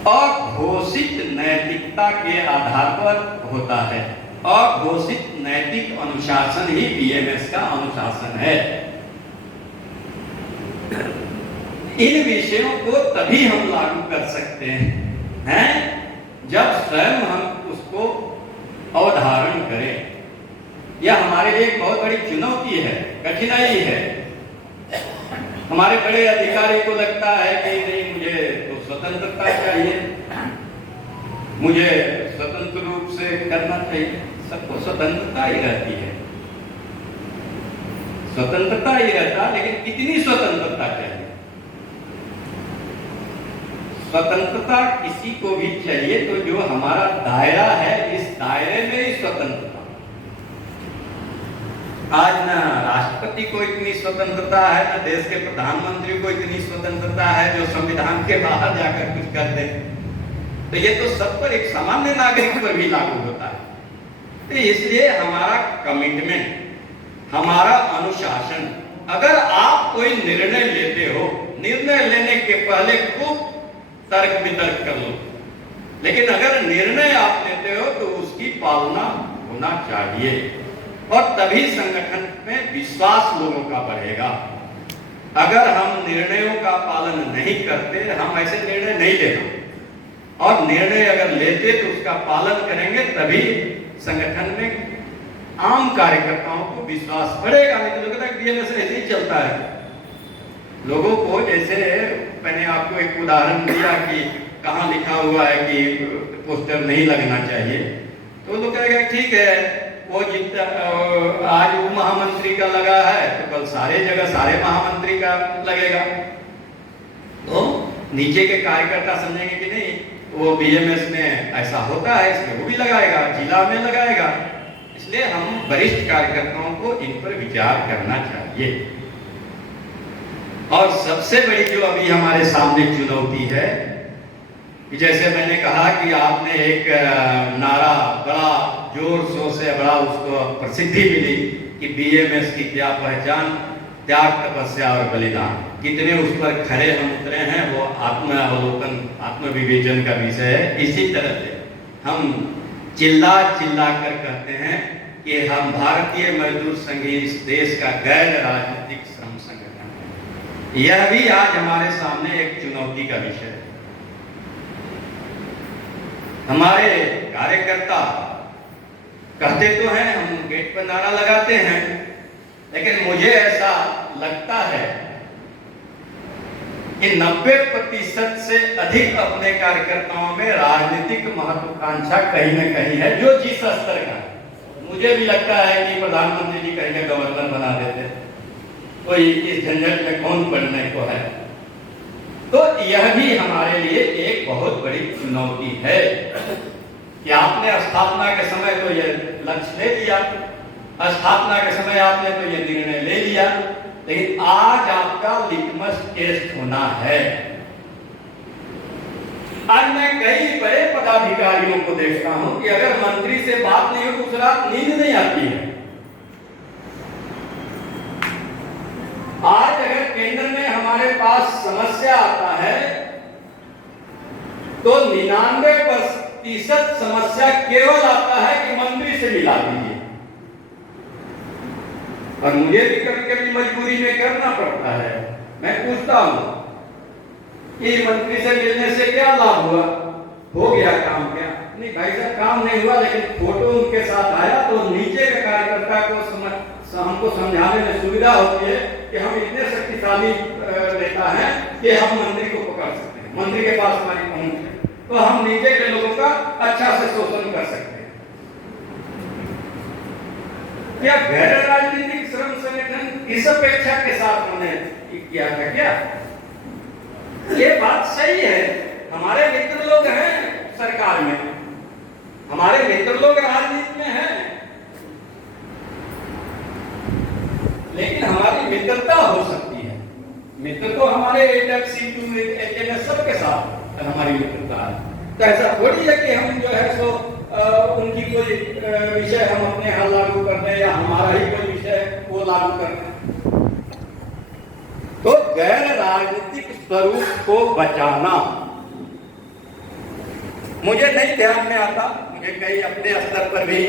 अघोषित नैतिकता के आधार पर होता है। अघोषित नैतिक अनुशासन ही बीएमएस का अनुशासन है। इन विषयों को तभी हम लागू कर सकते हैं जब स्वयं हम उसको अवधारण करें। यह हमारे लिए एक बहुत बड़ी चुनौती है, कठिनाई है। हमारे बड़े अधिकारी को लगता है कि नहीं, मुझे तो स्वतंत्रता चाहिए, मुझे स्वतंत्र रूप से करना चाहिए। सबको स्वतंत्रता ही रहती है, स्वतंत्रता ही रहता, लेकिन कितनी स्वतंत्रता चाहिए? स्वतंत्रता किसी को भी चाहिए तो जो हमारा दायरा है, इस दायरे में ही स्वतंत्रता। आज ना राष्ट्रपति को इतनी स्वतंत्रता है, ना देश के प्रधानमंत्री को इतनी स्वतंत्रता है जो संविधान के बाहर जाकर कुछ कर दे। तो ये तो सब पर, एक सामान्य नागरिक पर भी लागू होता है। तो इसलिए हमारा कमिटमेंट, हमारा अनुशासन, अगर आप कोई निर्णय लेते हो, निर्णय लेने के पहले खूब तर्क वितर्क कर लो, लेकिन अगर निर्णय आप लेते हो तो उसकी पालना होना चाहिए, और तभी संगठन में विश्वास लोगों का बढ़ेगा। अगर हम निर्णयों का पालन नहीं करते, हम ऐसे निर्णय नहीं लेना, और निर्णय अगर लेते तो उसका पालन करेंगे, तभी संगठन में आम कार्यकर्ताओं को विश्वास बढ़ेगा। नहीं तो लगता है बीएमएस ऐसे ही चलता है। लोगों को, जैसे मैंने आपको एक उदाहरण दिया कि कहाँ लिखा हुआ है कि पोस्टर नहीं लगना चाहिए, तो तो लोग कहेगा ठीक है, वो जितना आज वो महामंत्री का लगा है तो कल सारे जगह सारे महामंत्री का लगेगा। तो नीचे के कार्यकर्ता समझेंगे कि नहीं, वो बीएमएस में ऐसा होता है इसलिए वो भी लगाएगा, जिला में लगाएगा। इसलिए हम वरिष्ठ कार्यकर्ताओं को इन पर विचार करना चाहिए। और सबसे बड़ी जो अभी हमारे सामने चुनौती है कि जैसे मैंने कहा कि आपने एक नारा बड़ा जोर शोर से बड़ा उसको प्रसिद्धि मिली कि बीएमएस की क्या पहचान, त्याग, तपस्या और बलिदान। कितने उस पर खरे हम उतरे हैं वो आत्म अवलोकन, आत्म विवेचन का विषय है। इसी तरह से हम चिल्ला चिल्ला कर कहते हैं कि हम भारतीय मजदूर संघ इस देश का गैर राजनीतिक श्रम संगठन है। यह भी आज हमारे सामने एक चुनौती का विषय है। हमारे कार्यकर्ता कहते तो हैं, हम गेट पर नारा लगाते हैं, लेकिन मुझे ऐसा लगता है कि 90% से अधिक अपने कार्यकर्ताओं में राजनीतिक महत्वाकांक्षा कहीं न कहीं है, जो जिस स्तर का। मुझे भी लगता है कि प्रधानमंत्री जी कहीं गवर्नर बना देते, कोई इस झंझट में कौन पड़ने को है। तो यह भी हमारे लिए एक बहुत बड़ी चुनौती है कि आपने स्थापना के समय तो यह लक्ष्य ले लिया, स्थापना के समय आपने तो यह निर्णय ले लिया, लेकिन आज आपका लिटमस टेस्ट होना है। आज मैं कई बड़े पदाधिकारियों को देखता हूं कि अगर मंत्री से बात नहीं हो तो रात नींद नहीं आती है। आज अगर केंद्र में हमारे पास समस्या आता है तो 99% समस्या केवल आता है कि मंत्री से मिला दीजिए। और मुझे भी कभी कभी मजबूरी में करना पड़ता है। मैं पूछता हूं कि मंत्री से मिलने से क्या लाभ हुआ, हो गया काम क्या? नहीं भाई साहब, काम नहीं हुआ, लेकिन फोटो उनके साथ आया तो नीचे के कार्यकर्ता को हमको समझाने में सुविधा होती है कि हम इतने शक्तिशाली नेता हैं कि हम मंत्री को पकड़ सकते हैं, मंत्री के पास हमारी पहुंच है, तो हम नीचे के लोगों का अच्छा से शोषण कर सकते हैं। क्या गैर राजनीतिक श्रम संगठन इस अपेक्षा के साथ उन्होंने किया था क्या? ये बात सही है, हमारे मित्र लोग हैं सरकार में, हमारे मित्र लोग राजनीति में हैं, लेकिन हमारी मित्रता हो सकती है। मित्र तो हमारे सबके साथ हमारी मित्रता है। तो ऐसा थोड़ी है कि हम जो है सो उनकी कोई विषय हम अपने यहाँ लागू कर दें या हमारा ही कोई विषय वो लागू कर दें। तो गैर राजनीतिक स्वरूप को बचाना मुझे नहीं ध्यान में आता। मुझे कई अपने स्तर पर भी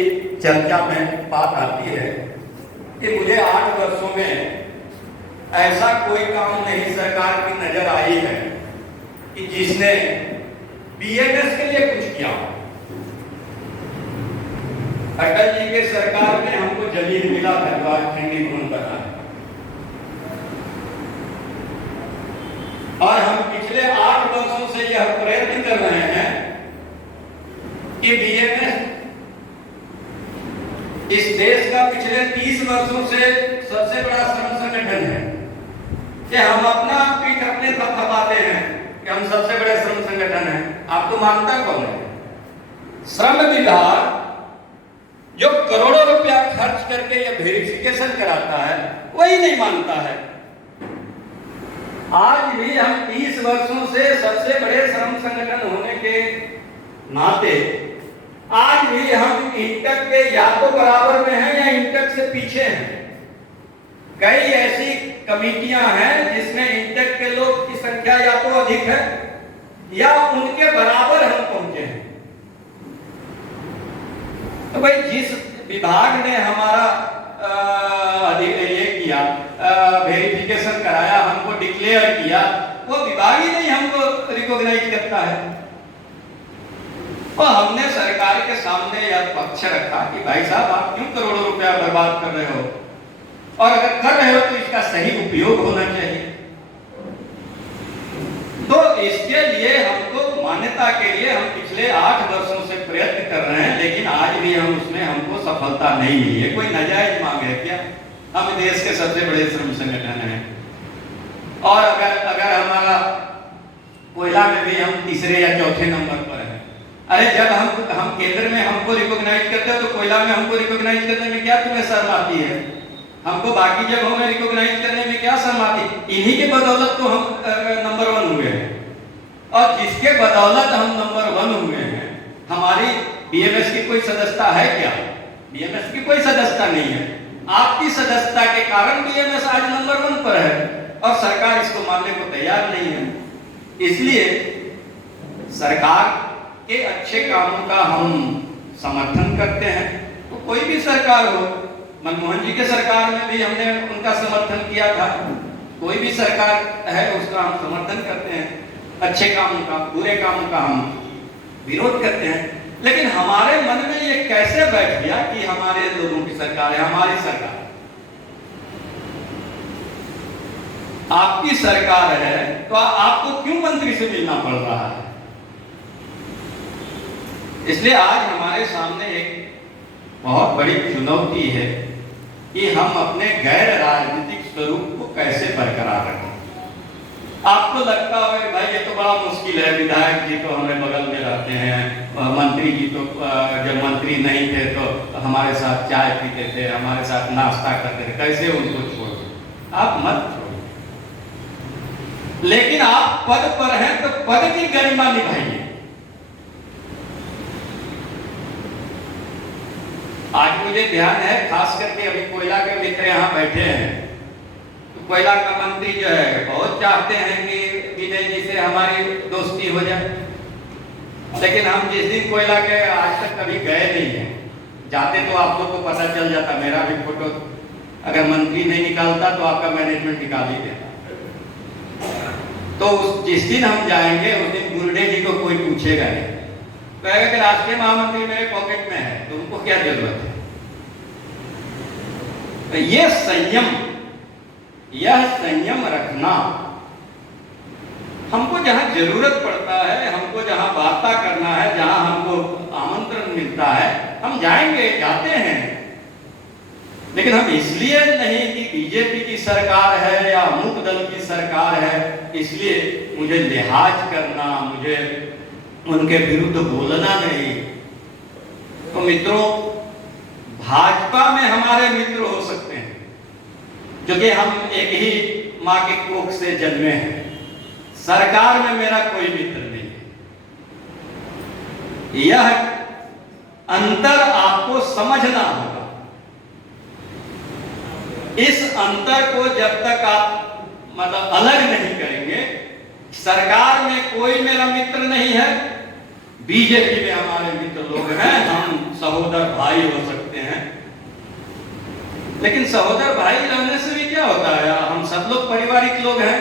चर्चा में बात आती है कि मुझे 8 वर्षों में ऐसा कोई काम नहीं सरकार की नजर आई है कि जिसने बीएमएस के लिए कुछ किया। अटल जी के सरकार में हमको जमीन मिला था जो आज खंडीभवन बना है, और हम पिछले 8 वर्षों से यह प्रयत्न कर रहे हैं कि बीएमएस इस देश का पिछले 30 वर्षों से सबसे बड़ा श्रम संगठन है कि हम अपना पीठ अपने थपथपाते हैं कि हम सबसे बड़े श्रम संगठन हैं। आपको मानता कौन है? श्रम विभाग जो करोड़ों रुपया खर्च करके यह वेरिफिकेशन कराता है, वही नहीं मानता है। आज भी हम 30 वर्षों से सबसे बड़े श्रम संगठन होने के नाते आज भी हम इंटक के या तो बराबर में हैं या इंटक से पीछे हैं। कई ऐसी कमिटियां हैं जिसमें इंटक के लोग की संख्या या तो अधिक है या उनके बराबर हम पहुंचे हैं। तो भाई जिस विभाग ने हमारा ये किया, वेरिफिकेशन कराया, हमको डिक्लेयर किया, वो विभाग ही नहीं हमको रिकॉग्नाइज करता है। और हमने सरकार के सामने यह पक्ष रखा कि भाई साहब आप क्यों करोड़ों रुपया बर्बाद कर रहे हो, और अगर कर रहे हो तो इसका सही उपयोग होना चाहिए। तो इसके लिए हमको मान्यता के लिए हम पिछले 8 वर्षों से प्रयत्न व्यक्त कर रहे हैं, लेकिन आज भी हम उसमें हमको सफलता नहीं मिली है। कोई नाजायज मांग है क्या? हम देश के सबसे बड़े श्रम संगठन हैं, और अगर हमारा कोयला में भी हम तीसरे या चौथे नंबर पर हैं। अरे जब हम केंद्र में हमको रिकॉग्नाइज करते हो तो कोयला में हमको रिकॉग्नाइज करने में क्या तुम्हें शर्म आती है? हमको बाकी जगहों में रिकॉग्नाइज करने में क्या शर्म आती? इन्हीं के बदौलत तो हम नंबर 1 हुए हैं, और जिसके बदौलत हम नंबर 1 हुए हैं, हमारी बीएमएस की कोई सदस्यता है क्या? बीएमएस की कोई सदस्यता नहीं है। आपकी सदस्यता के कारण बीएमएस आज नंबर 1 पर है, और सरकार इसको मानने को तैयार नहीं है। इसलिए सरकार के अच्छे कामों का हम समर्थन करते हैं, तो कोई भी सरकार हो, मनमोहन जी के सरकार में भी हमने उनका समर्थन किया था, कोई भी सरकार है उसका हम समर्थन करते हैं, अच्छे कामों का, बुरे कामों का हम विरोध करते हैं। लेकिन हमारे मन में ये कैसे बैठ गया कि हमारे लोगों की सरकार है, हमारी सरकार, आपकी सरकार है, तो आपको क्यों मंत्री से मिलना पड़ रहा है? इसलिए आज हमारे सामने एक बहुत बड़ी चुनौती है कि हम अपने गैर राजनीतिक स्वरूप को कैसे बरकरार रखें। आपको लगता होगा भाई ये तो बड़ा मुश्किल है, विधायक जी तो हमारे बगल में रहते हैं, मंत्री जी तो जब मंत्री नहीं थे तो हमारे साथ चाय पीते थे, हमारे साथ नाश्ता करते थे, कैसे उनको छोड़ो? आप मत छोड़ो। लेकिन आप पद पर हैं तो पद की गरिमा निभाइए। आज मुझे ध्यान है, खास करके अभी कोयला के मित्र यहाँ बैठे हैं, तो कोयला का मंत्री जो है बहुत चाहते हैं कि विनय जी से हमारी दोस्ती हो जाए, लेकिन हम जिस दिन कोयला के आज तक कभी गए नहीं हैं। जाते तो आप लोग को पता चल जाता, मेरा भी फोटो अगर मंत्री नहीं निकालता तो आपका मैनेजमेंट निकाल ही देता। तो जिस दिन हम जाएंगे उस दिन गुरडे जी को कोई पूछेगा नहीं, कहेगा कि राष्ट्रीय महामंत्री मेरे पॉकेट में है, तो उनको क्या जरूरत है? तो यह संयम रखना, हमको जहां जरूरत पड़ता है, हमको जहां वार्ता करना है, जहां हमको आमंत्रण मिलता है, हम जाएंगे, जाते हैं। लेकिन हम इसलिए नहीं कि बीजेपी की सरकार है या अमुक दल की सरकार है, इसलिए मुझे लिहाज करना, मुझे उनके विरुद्ध बोलना नहीं। तो मित्रों, भाजपा में हमारे मित्र हो सकते हैं, क्योंकि हम एक ही मां के कोख से जन्मे हैं। सरकार में मेरा कोई मित्र नहीं है। यह अंतर आपको समझना होगा। इस अंतर को जब तक आप मतलब अलग नहीं करेंगे, सरकार में कोई मेरा मित्र नहीं है, बीजेपी में हमारे मित्र लोग हैं, हम सहोदर भाई हो सकते हैं। लेकिन सहोदर भाई रहने से भी क्या होता है? हम सब लोग पारिवारिक लोग हैं,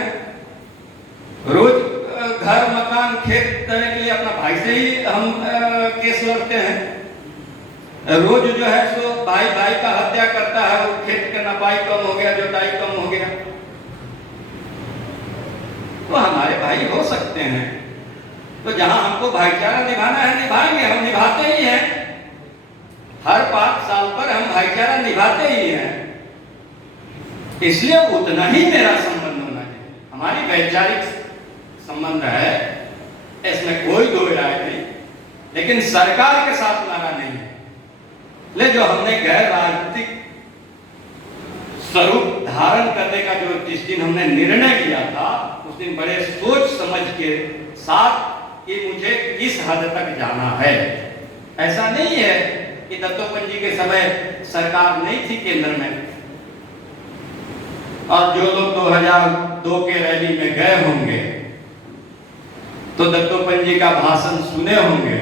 रोज घर मकान खेत करने के लिए अपना भाई से ही हम केस लड़ते हैं। रोज जो है सो भाई भाई का हत्या करता है, वो खेत का नपाई कम हो गया, जोताई कम हो गया, तो हमारे भाई हो सकते हैं। तो जहां हमको भाईचारा निभाना है, निभाएंगे, हम निभाते ही हैं। हर 5 साल पर हम भाईचारा निभाते ही हैं। इसलिए उतना ही मेरा संबंध होना चाहिए। हमारी वैचारिक संबंध है, इसमें कोई दो राय नहीं, लेकिन सरकार के साथ नारा नहीं है। ले जो हमने गैर राजनीतिक स्वरूप धारण करने का जो जिस दिन हमने निर्णय लिया था, उस दिन बड़े सोच समझ के साथ कि मुझे किस हद तक जाना है। ऐसा नहीं है कि दत्तोपंत जी के समय सरकार नहीं थी केंद्र में, और जो लोग 2002 के रैली में गए होंगे तो दत्तोपंत जी का भाषण सुने होंगे,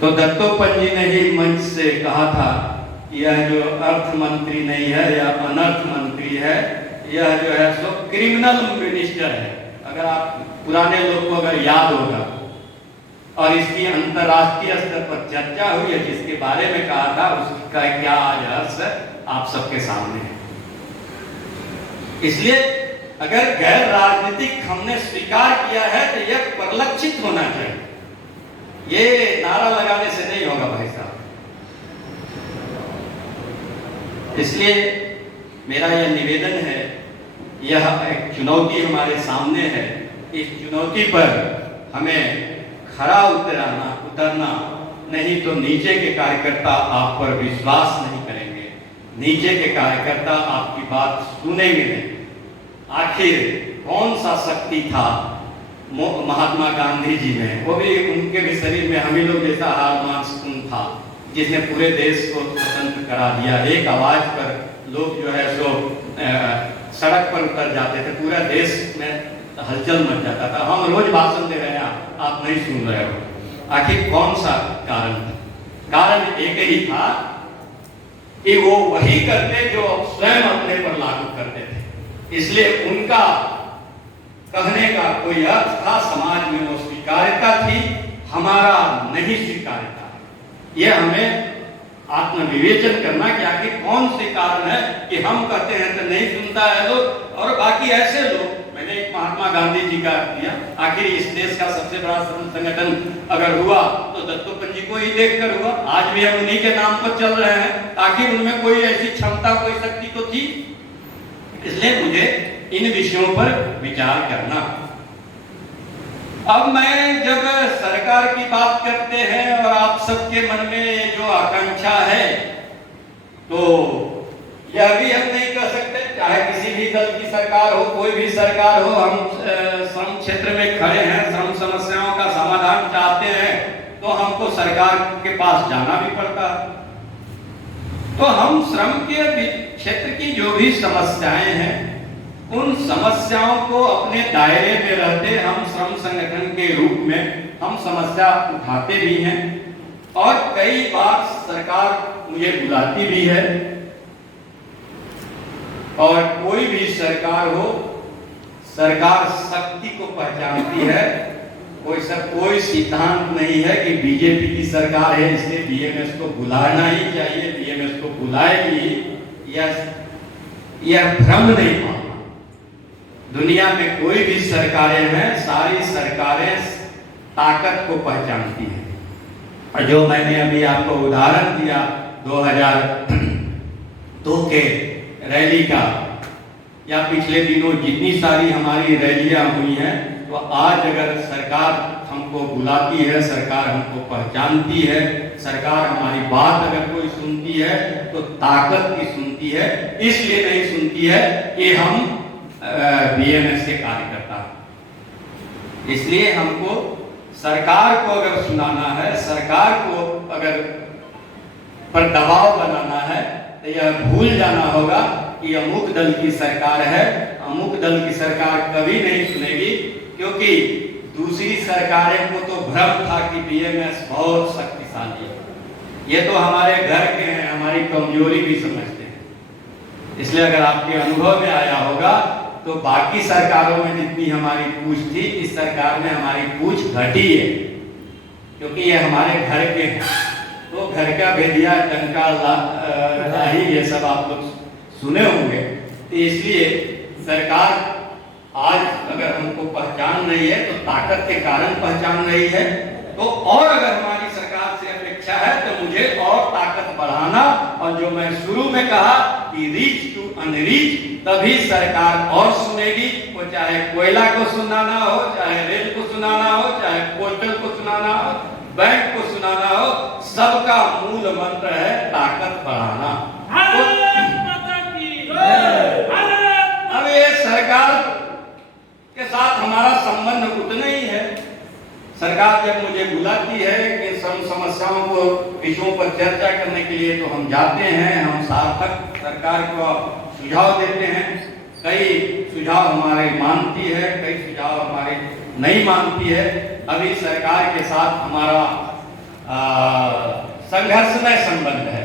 तो दत्तोपंत जी ने ही मंच से कहा था, यह जो अर्थ मंत्री नहीं है, यह अनर्थ मंत्री है, यह जो है सो क्रिमिनल मिनिस्टर है। अगर आप पुराने लोग को अगर याद होगा, और इसकी अंतरराष्ट्रीय स्तर पर चर्चा हुई है, जिसके बारे में कहा था, उसका क्या आज अर्थ आप सबके सामने है। इसलिए अगर गैर राजनीतिक हमने स्वीकार किया है तो यह परिलक्षित होना चाहिए। ये नारा लगाने से नहीं होगा भाई साहब। इसलिए मेरा यह निवेदन है, यह एक चुनौती हमारे सामने है। इस चुनौती पर हमें खरा उतरना, नहीं तो नीचे के कार्यकर्ता आप पर विश्वास नहीं करेंगे, नीचे के कार्यकर्ता आपकी बात सुनेंगे नहीं। आखिर कौन सा शक्ति था महात्मा गांधी जी में, वो भी उनके भी शरीर में हम ही लोग जैसा हार मांसपूर्ण था, जिसने पूरे देश को स्वतंत्र करा दिया। एक आवाज पर लोग जो है सो सड़क पर उतर जाते थे, पूरा देश में हलचल मच जाता था। हम रोज भाषण दे रहे हैं, आप नहीं सुन रहे हो। आखिर कौन सा कारण था? कारण एक ही था कि वो वही करते जो स्वयं अपने पर लागू करते थे। इसलिए उनका कहने का कोई अर्थ था, समाज में वो स्वीकार्यता थी, हमारा नहीं स्वीकार्यता। यह हमें आत्मविवेचन करना कि आखिर कौन से कारण है कि हम कहते हैं तो नहीं सुनता है लोग, और बाकी ऐसे लोग। मैंने एक महात्मा गांधी जी का दिया, आखिर इस देश का सबसे बड़ा संगठन अगर हुआ तो दत्तोपंत जी को ही देखकर हुआ। आज भी हम उन्हीं के नाम पर चल रहे हैं, आखिर उनमें कोई ऐसी क्षमता, कोई शक्ति तो थी। इसलिए मुझे इन विषयों पर विचार करना। अब मैं जब सरकार की बात करते हैं और आप सबके मन में जो आकांक्षा है, तो यह भी हम नहीं कह सकते, चाहे किसी भी दल की सरकार हो, कोई भी सरकार हो, हम श्रम क्षेत्र में खड़े हैं, श्रम समस्याओं का समाधान चाहते हैं, तो हमको सरकार के पास जाना भी पड़ता है। तो हम श्रम के क्षेत्र की जो भी समस्याएं हैं, उन समस्याओं को अपने दायरे में रहते हम श्रम संगठन के रूप में हम समस्या उठाते भी हैं, और कई बार सरकार मुझे बुलाती भी है। और कोई भी सरकार हो, सरकार शक्ति को पहचानती है। कोई सिद्धांत नहीं है कि बीजेपी की सरकार है इसलिए बीएमएस को बुलाना ही चाहिए, बीएमएस को बुलाएगी, यह भ्रम नहीं मानना। दुनिया में कोई भी सरकारें हैं, सारी सरकारें ताकत को पहचानती हैं। और जो मैंने अभी आपको उदाहरण दिया 2002 के रैली का, या पिछले दिनों जितनी सारी हमारी रैलियां हुई हैं, तो आज अगर सरकार हमको बुलाती है, सरकार हमको पहचानती है, सरकार हमारी बात अगर कोई सुनती है तो ताकत की सुनती है। इसलिए नहीं सुनती है कि हम बीएमएस के कार्यकर्ता। इसलिए हमको सरकार को अगर सुनाना है, सरकार को अगर पर दबाव बनाना है, तो यह भूल जाना होगा कि अमुक दल की सरकार है। अमुक दल की सरकार कभी नहीं सुनेगी, क्योंकि दूसरी सरकारें को तो भ्रम था कि बीएमएस बहुत शक्तिशाली है। ये तो हमारे घर के हैं, हमारी कमजोरी भी समझते हैं। इसलिए अगर आपके अनुभव में आया होगा तो बाकी सरकारों में जितनी हमारी पूछ थी, इस सरकार में हमारी पूछ घटी है, क्योंकि ये हमारे घर के हैं। तो घर का भेदिया, डंका, लाही, ये सब आप लोग सुने होंगे। तो इसलिए सरकार आज अगर हमको पहचान रही है तो ताकत के कारण पहचान रही है। तो और अगर हमारी सरकार से अपेक्षा है तो मुझे और ताकत बढ़ाना, और जो मैं शुरू में कहा कि रीच टू अनरीच, तभी सरकार और सुनेगी। वो चाहे कोयला को सुनाना हो, चाहे रेल को सुनाना हो, चाहे पोर्टल को सुनाना हो, बैंक को सुनाना हो, सबका मूल मंत्र है ताकत बढ़ाना। अब ये सरकार के साथ हमारा संबंध उतना ही है। सरकार जब मुझे बुलाती है कि समस्याओं को, विषयों पर चर्चा करने के लिए, तो हम जाते हैं, हम सार्थक सरकार को सुझाव देते हैं। कई सुझाव हमारे मानती है, कई सुझाव हमारे नहीं मानती है। अभी सरकार के साथ हमारा संघर्षमय संबंध है।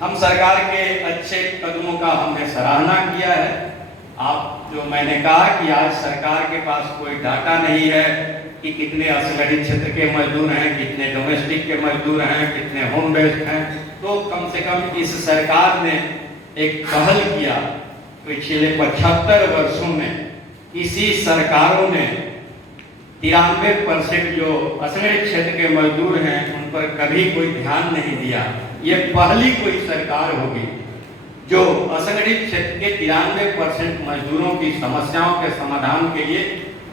हम सरकार के अच्छे कदमों का हमने सराहना किया है। आप जो मैंने कहा कि आज सरकार के पास कोई डाटा नहीं है कि कितने असंगठित क्षेत्र के मजदूर हैं, कितने डोमेस्टिक के मजदूर हैं, कितने होम बेस्ड हैं, तो कम से कम इस सरकार ने एक पहल किया। पिछले 75 वर्षों में किसी सरकारों ने 93% जो असंगठित क्षेत्र के मजदूर हैं उन पर कभी कोई ध्यान नहीं दिया। ये पहली कोई सरकार होगी जो असंगठित क्षेत्र के 93% मजदूरों की समस्याओं के समाधान के लिए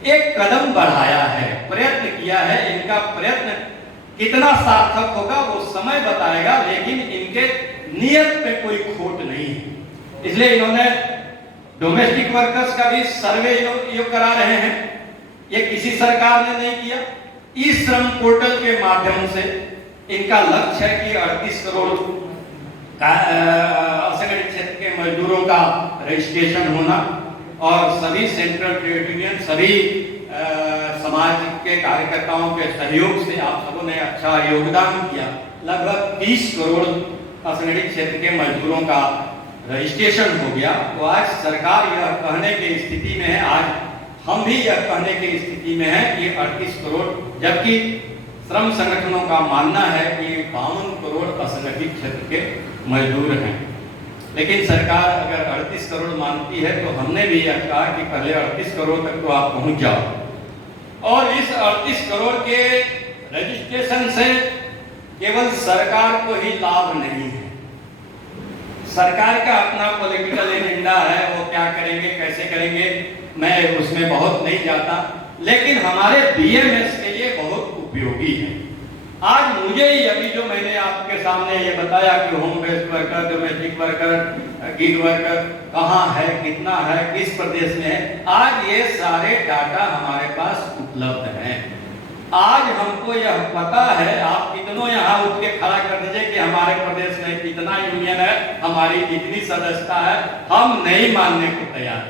एक कदम बढ़ाया है, प्रयत्न किया है। इनका प्रयत्न कितना सार्थक होगा वो समय बताएगा, लेकिन इनके नियत पे कोई खोट नहीं है। इसलिए इन्होंने डोमेस्टिक वर्कर्स का भी सर्वे यो करा रहे हैं। ये किसी सरकार ने नहीं किया। ई श्रम पोर्टल के माध्यम से इनका लक्ष्य है कि 38 करोड़ असंगठित क्षेत्र के मजदूरों का रजिस्ट्रेशन होना और सभी सेंट्रल ट्रेड यूनियन, सभी समाज के कार्यकर्ताओं के सहयोग से आप सबों ने अच्छा योगदान किया। लगभग 30 करोड़ असंगठित क्षेत्र के मजदूरों का रजिस्ट्रेशन हो गया। तो आज सरकार यह कहने की स्थिति में है, आज हम भी यह कहने की स्थिति में है कि 38 करोड़, जबकि श्रम संगठनों का मानना है कि 52 करोड़ असंगठित क्षेत्र के मजदूर हैं। लेकिन सरकार अगर 38 करोड़ मानती है तो हमने भी यह कहा कि पहले 38 करोड़ तक तो आप पहुंच जाओ। और इस 38 करोड़ के रजिस्ट्रेशन से केवल सरकार को ही लाभ नहीं है, सरकार का अपना पॉलिटिकल एजेंडा है। वो क्या करेंगे, कैसे करेंगे, मैं उसमें बहुत नहीं जाता, लेकिन हमारे बीएमएस के लिए बहुत उपयोगी है। आज मुझे ही अभी जो मैंने आपके सामने ये बताया कि home based worker, domestic worker, gig worker कहाँ है, कितना है, किस प्रदेश में है, आज ये सारे डाटा हमारे पास उपलब्ध हैं। आज हमको यह पता है, आप कितनों यहाँ उठ के खड़ा कर दीजिए कि हमारे प्रदेश में कितना यूनियन है, हमारी कितनी सदस्यता है, हम नहीं मानने को तैयार,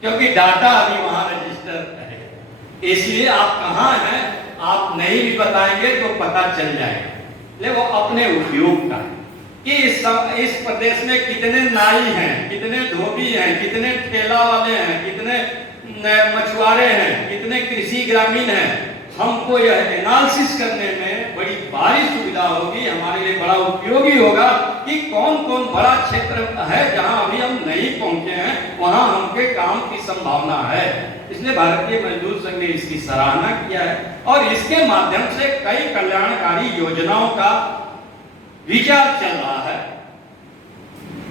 क्योंकि डाटा अभी वहां रजिस्टर है। इसलिए आप कहाँ हैं आप नहीं भी बताएंगे तो पता चल जाएगा। लेकिन वो अपने उपयोग का है कि इस प्रदेश में कितने नाई हैं, कितने धोबी हैं, कितने ठेला वाले हैं, कितने मछुआरे हैं, कितने कृषि ग्रामीण हैं। हमको यह एनालिसिस करने में बड़ी भारी सुविधा होगी, हमारे लिए बड़ा उपयोगी होगा कि कौन कौन बड़ा क्षेत्र है जहां अभी हम नहीं पहुंचे हैं, वहां हमके काम की संभावना है। इसलिए भारतीय मजदूर संघ ने इसकी सराहना किया है और इसके माध्यम से कई कल्याणकारी योजनाओं का विचार चल रहा है।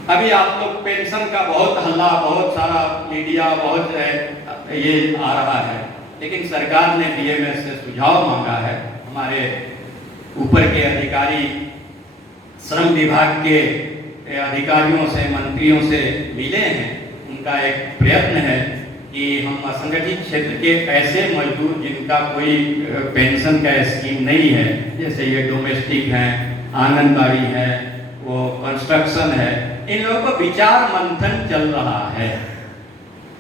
अभी आप लोग पेंशन का बहुत हल्ला, बहुत सारा मीडिया, बहुत ये आ रहा है, लेकिन सरकार ने बीएमएस से सुझाव मांगा है। हमारे ऊपर के अधिकारी श्रम विभाग के अधिकारियों से, मंत्रियों से मिले हैं। उनका एक प्रयत्न है कि हम असंगठित क्षेत्र के ऐसे मजदूर जिनका कोई पेंशन का स्कीम नहीं है, जैसे ये डोमेस्टिक हैं, आंगनबाड़ी है, वो कंस्ट्रक्शन है, इन लोगों को विचार मंथन चल रहा है।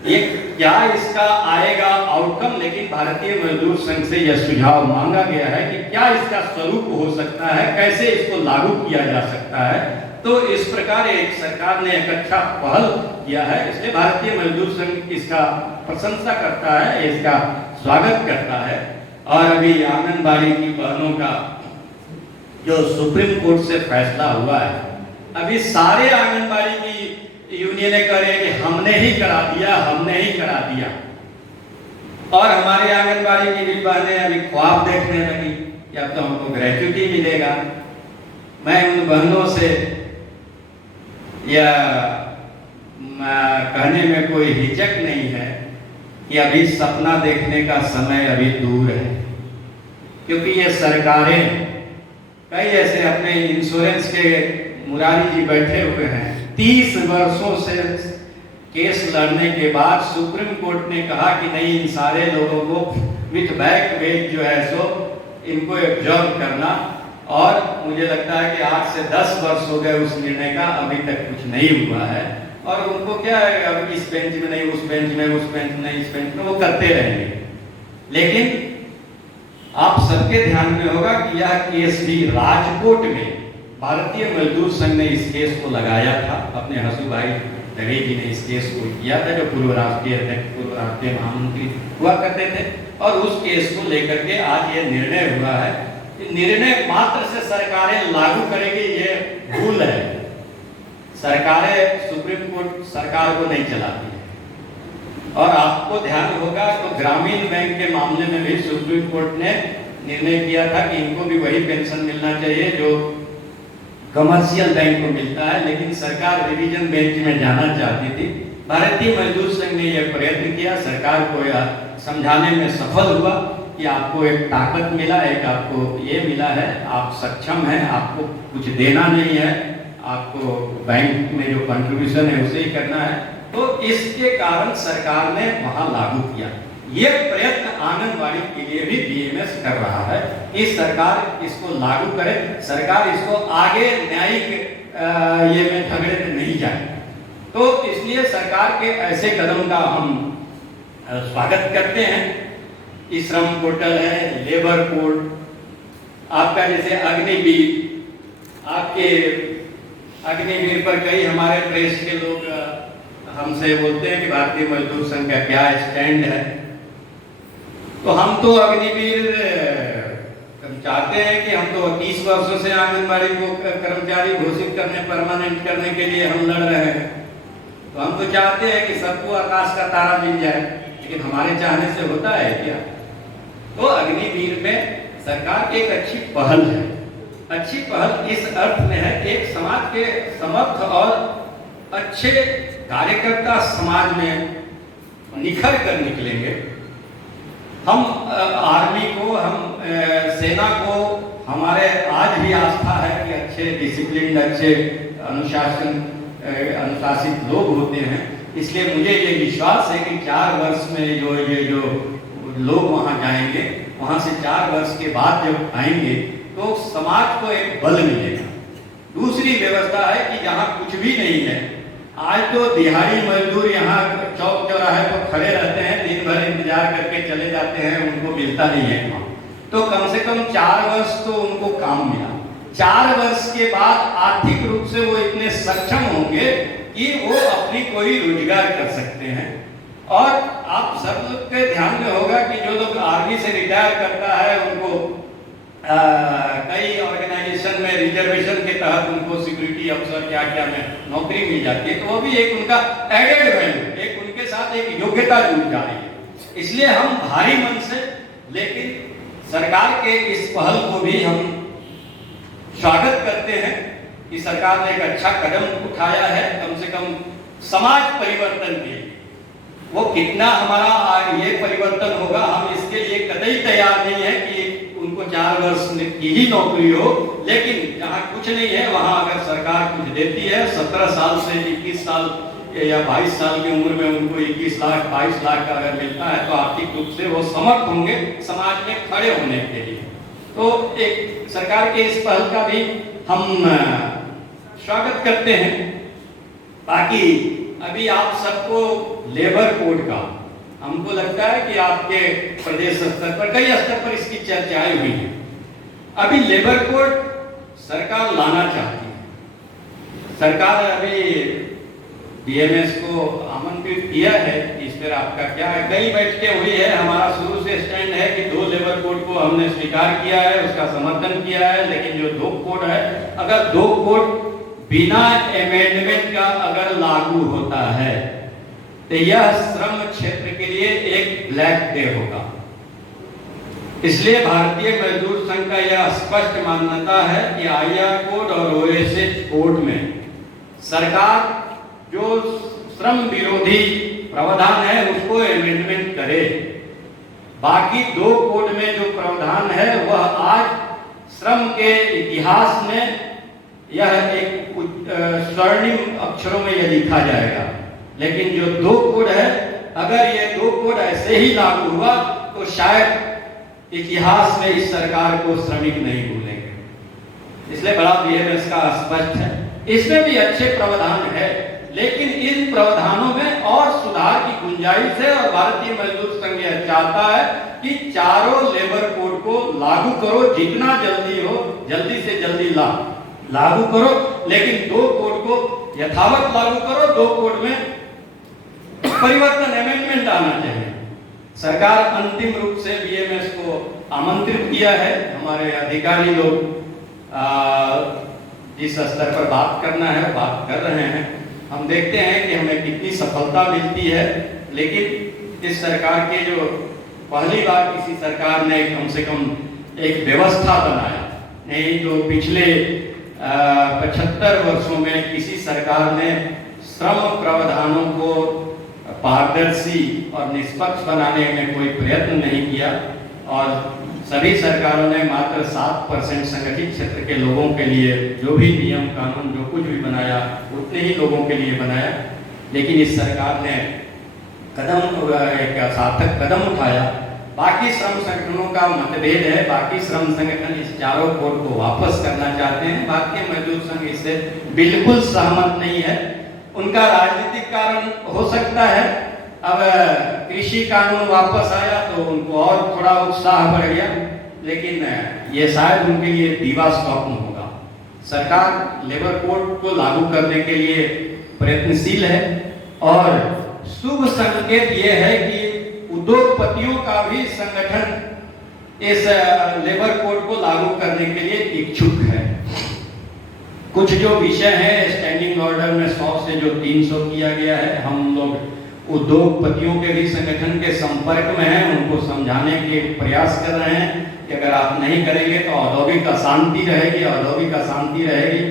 ये क्या इसका आएगा आउटकम, लेकिन भारतीय मजदूर संघ से यह सुझाव मांगा गया है कि क्या इसका स्वरूप हो सकता है, कैसे इसको लागू किया जा सकता है। तो इस प्रकार एक सरकार ने एक अच्छा पहल किया है, इसलिए भारतीय मजदूर संघ इसका प्रशंसा करता है, इसका स्वागत करता है। और अभी आंगनबाड़ी की बहनों का जो सुप्रीम कोर्ट से फैसला हुआ है, अभी सारे आंगनबाड़ी की यूनियनें कह रहे हैं कि हमने ही करा दिया, हमने ही करा दिया। और हमारे आंगनबाड़ी की भी बहनें अभी ख्वाब देखने लगी कि अब तो हमको ग्रेच्युटी मिलेगा। मैं उन बहनों से यह कहने में कोई हिचक नहीं है कि अभी सपना देखने का समय अभी दूर है, क्योंकि ये सरकारें कई ऐसे अपने इंश्योरेंस के मुरारी जी बैठे हुए हैं, 30 वर्षों से केस लड़ने के बाद सुप्रीम कोर्ट ने कहा कि नहीं, इन सारे लोगों को विथ बैक वेज जो है सो इनको एब्जॉर्ब करना। और मुझे लगता है कि 8 से 10 वर्ष हो गए उस निर्णय का, अभी तक कुछ नहीं हुआ है। और उनको क्या है, अब इस बेंच में नहीं, उस बेंच में, उस बेंच में नहीं, इस बेंच में, वो करते रहेंगे। लेकिन आप सबके ध्यान में होगा कि यह केस भी राजकोट में भारतीय मजदूर संघ ने इस केस को लगाया था। अपने हसूभाई दवे जी ने इस केस को किया था, जो पूर्व राष्ट्रीय अध्यक्ष, पूर्व राष्ट्रीय महामंत्री हुआ करते थे। और उस केस को लेकर के आज ये निर्णय हुआ है। निर्णय मात्र से सरकारें लागू करेंगी, ये भूल है। सरकारें, सुप्रीम कोर्ट सरकार को नहीं चलाती है, और आपको ध्यान होगा तो ग्रामीण बैंक के मामले में भी सुप्रीम कोर्ट ने निर्णय किया था कि इनको भी वही पेंशन मिलना चाहिए जो कमर्शियल बैंक को मिलता है, लेकिन सरकार रिवीजन बेंच में जाना चाहती थी। भारतीय मजदूर संघ ने यह प्रयत्न किया, सरकार को यह समझाने में सफल हुआ कि आपको एक ताकत मिला, एक आपको ये मिला है, आप सक्षम हैं, आपको कुछ देना नहीं है, आपको बैंक में जो कंट्रीब्यूशन है उसे ही करना है। तो इसके कारण सरकार ने वहां लागू किया। ये प्रयत्न आंगनबाड़ी के लिए भी बीएमएस कर रहा है कि सरकार इसको लागू करे, सरकार इसको आगे न्यायिक ये में झगड़े में नहीं जाए। तो इसलिए सरकार के ऐसे कदम का हम स्वागत करते हैं। ई श्रम पोर्टल है, लेबर कोड, आपका जैसे अग्निवीर, आपके अग्निवीर पर कई हमारे प्रेस के लोग हमसे बोलते हैं कि भारतीय मजदूर संघ का क्या स्टैंड है। तो हम तो अग्निवीर चाहते हैं कि हम तो 30 वर्षों से आंगनबाड़ी को कर्मचारी घोषित करने, परमानेंट करने के लिए हम लड़ रहे हैं। तो हम तो चाहते हैं कि सबको आकाश का तारा मिल जाए, लेकिन हमारे चाहने से होता है क्या? तो अग्निवीर में सरकार की एक अच्छी पहल है। अच्छी पहल इस अर्थ में है कि एक समाज के समर्थ और अच्छे कार्यकर्ता समाज में निखर कर निकलेंगे। हम आर्मी को, हम सेना को, हमारे आज भी आस्था है कि अच्छे डिसिप्लिन, अच्छे अनुशासित लोग होते हैं। इसलिए मुझे ये विश्वास है कि 4 वर्ष में जो लोग वहां जाएंगे, वहां से 4 वर्ष के बाद जब आएंगे तो समाज को एक बल मिलेगा। दूसरी व्यवस्था है कि जहां कुछ भी नहीं है, आज तो दिहाड़ी मजदूर यहाँ चौक चौराहे पर खड़े रहते हैं, दिन भर इंतजार करके चले जाते हैं, उनको मिलता नहीं है काम। तो कम से कम 4 वर्ष तो उनको काम मिला। 4 वर्ष के बाद आर्थिक रूप से वो इतने सक्षम होंगे कि वो अपनी कोई रोजगार कर सकते हैं। और आप सब लोग के ध्यान में होगा कि जो लोग आर्मी से रिटायर करता है उनको कई ऑर्गेनाइजेशन में रिजर्वेशन के तहत उनको सिक्योरिटी अफसर क्या क्या में नौकरी मिल जाती है। तो वो भी एक उनका एडेड वैल्यू, एक उनके साथ एक योग्यता जुड़ जा रही है। इसलिए हम भारी मन से, लेकिन सरकार के इस पहल को भी हम स्वागत करते हैं कि सरकार ने एक अच्छा कदम उठाया है, कम से कम समाज परिवर्तन के। वो कितना हमारा ये परिवर्तन होगा, हम इसके लिए कतई तैयार नहीं है कि उनको 4 वर्ष की ही नौकरी हो, लेकिन जहाँ कुछ नहीं है वहां अगर सरकार कुछ देती है, 17 साल से 21 साल या 22 साल की उम्र में उनको 21 लाख 22 लाख का अगर मिलता है तो आर्थिक रूप से वो समर्थ होंगे समाज में खड़े होने के लिए। तो एक सरकार के इस पहल का भी हम स्वागत करते हैं। बाकी अभी आप सबको लेबर कोड का, हमको लगता है कि आपके प्रदेश स्तर पर, कई स्तर पर इसकी चर्चाएं हुई हैं। अभी लेबर कोड सरकार लाना चाहती है। सरकार अभी बीएमएस को आमंत्रित किया है, इस पर आपका क्या है? कई बैठकें हुई है, हमारा शुरू से स्टैंड है कि 2 लेबर कोड को हमने स्वीकार किया है, उसका समर्थन किया है। लेकिन जो 2 कोड है, अगर 2 कोड बिना अमेंडमेंट का अगर लागू होता है तो यह श्रम क्षेत्र के लिए एक ब्लैक डे होगा। इसलिए भारतीय मजदूर संघ का यह स्पष्ट मान्यता है कि आईआर कोड और ओएसएच कोड में सरकार जो श्रम विरोधी प्रावधान है उसको अमेंडमेंट करे। बाकी 2 कोड में जो प्रावधान है वह आज श्रम के इतिहास में यह एक स्वर्णिम अक्षरों में यह लिखा जाएगा। लेकिन जो 2 कोड है, अगर ये 2 कोड ऐसे ही लागू हुआ तो शायद इतिहास में इस सरकार को श्रमिक नहीं भूलेंगे। इसलिए बड़ा बीएमएस का स्पष्ट है, इसमें भी अच्छे प्रावधान है, लेकिन इन प्रावधानों में और सुधार की गुंजाइश है। और भारतीय मजदूर संघ यह चाहता है कि चारों लेबर कोड को लागू करो, जितना जल्दी हो जल्दी से जल्दी लागू करो, लेकिन 2 कोड को यथावत लागू करो। 2 कोड में परिवर्तन, अमेंडमेंट आना चाहिए। सरकार अंतिम रूप से बीएमएस को आमंत्रित किया है। हमारे अधिकारी लोग जिस स्तर पर बात करना है बात कर रहे हैं। हम देखते हैं कि हमें कितनी सफलता मिलती है, लेकिन इस सरकार के जो पहली बार किसी सरकार ने कम से कम एक व्यवस्था बनाया, नहीं तो पिछले 75 वर्षों में किसी सरकार ने श्रम प्रावधानों को पारदर्शी और निष्पक्ष बनाने में कोई प्रयत्न नहीं किया, और सभी सरकारों ने मात्र 7% संगठित क्षेत्र के लोगों के लिए जो भी नियम कानून जो कुछ भी बनाया उतने ही लोगों के लिए बनाया। लेकिन इस सरकार ने एक सार्थक कदम उठाया। बाकी श्रम संगठनों का मतभेद है, बाकी श्रम संगठन इस चारों कोड को वापस करना चाहते हैं, भारतीय मजदूर संघ इससे बिल्कुल सहमत नहीं है। उनका राजनीतिक कारण हो सकता है। अब कृषि कानून वापस आया तो उनको और थोड़ा उत्साह बढ़ गया, लेकिन ये शायद उनके लिए दीवा स्वप्न होगा। सरकार लेबर कोड को लागू करने के लिए प्रयत्नशील है, और शुभ संकेत ये है कि उद्योगपतियों का भी संगठन इस लेबर कोड को लागू करने के लिए इच्छुक है। कुछ जो विषय है स्टैंडिंग ऑर्डर में 100 से जो 300 किया गया है, हम लोग उद्योगपतियों के भी संगठन के संपर्क में हैं, उनको समझाने के प्रयास कर रहे हैं कि अगर आप नहीं करेंगे तो औद्योगिक अशांति रहेगी, औद्योगिक अशांति रहेगी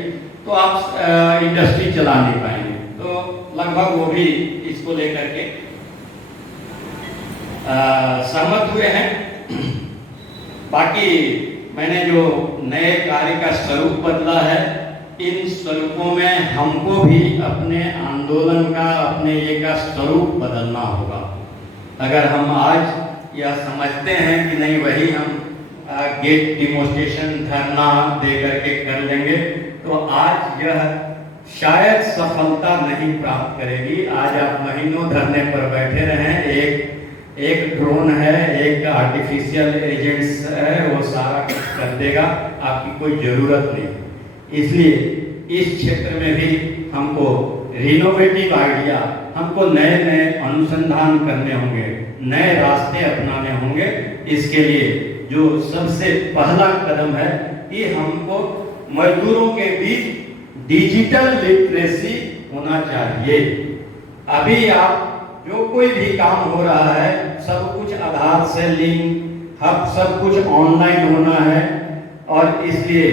तो आप इंडस्ट्री चला नहीं पाएंगे। तो लगभग वो भी इसको लेकर के सहमत हुए हैं। बाकी मैंने जो नए कार्य का स्वरूप बदला है, इन स्वरूपों में हमको भी अपने आंदोलन का, अपने ये का स्वरूप बदलना होगा। अगर हम आज यह समझते हैं कि नहीं वही हम गेट डिमोस्ट्रेशन धरना दे करके कर लेंगे, तो आज यह शायद सफलता नहीं प्राप्त करेगी। आज आप महीनों धरने पर बैठे रहें, एक ड्रोन है, एक आर्टिफिशियल एजेंट्स है, वो सारा कुछ कर देगा, आपकी कोई जरूरत नहीं। इसलिए इस क्षेत्र में भी हमको रिनोवेटिव आइडिया, हमको नए नए अनुसंधान करने होंगे, नए रास्ते अपनाने होंगे। इसके लिए जो सबसे पहला कदम है कि हमको मजदूरों के बीच डिजिटल लिटरेसी होना चाहिए। अभी आप जो कोई भी काम हो रहा है, सब कुछ आधार से लिंक, सब कुछ ऑनलाइन होना है, और इसलिए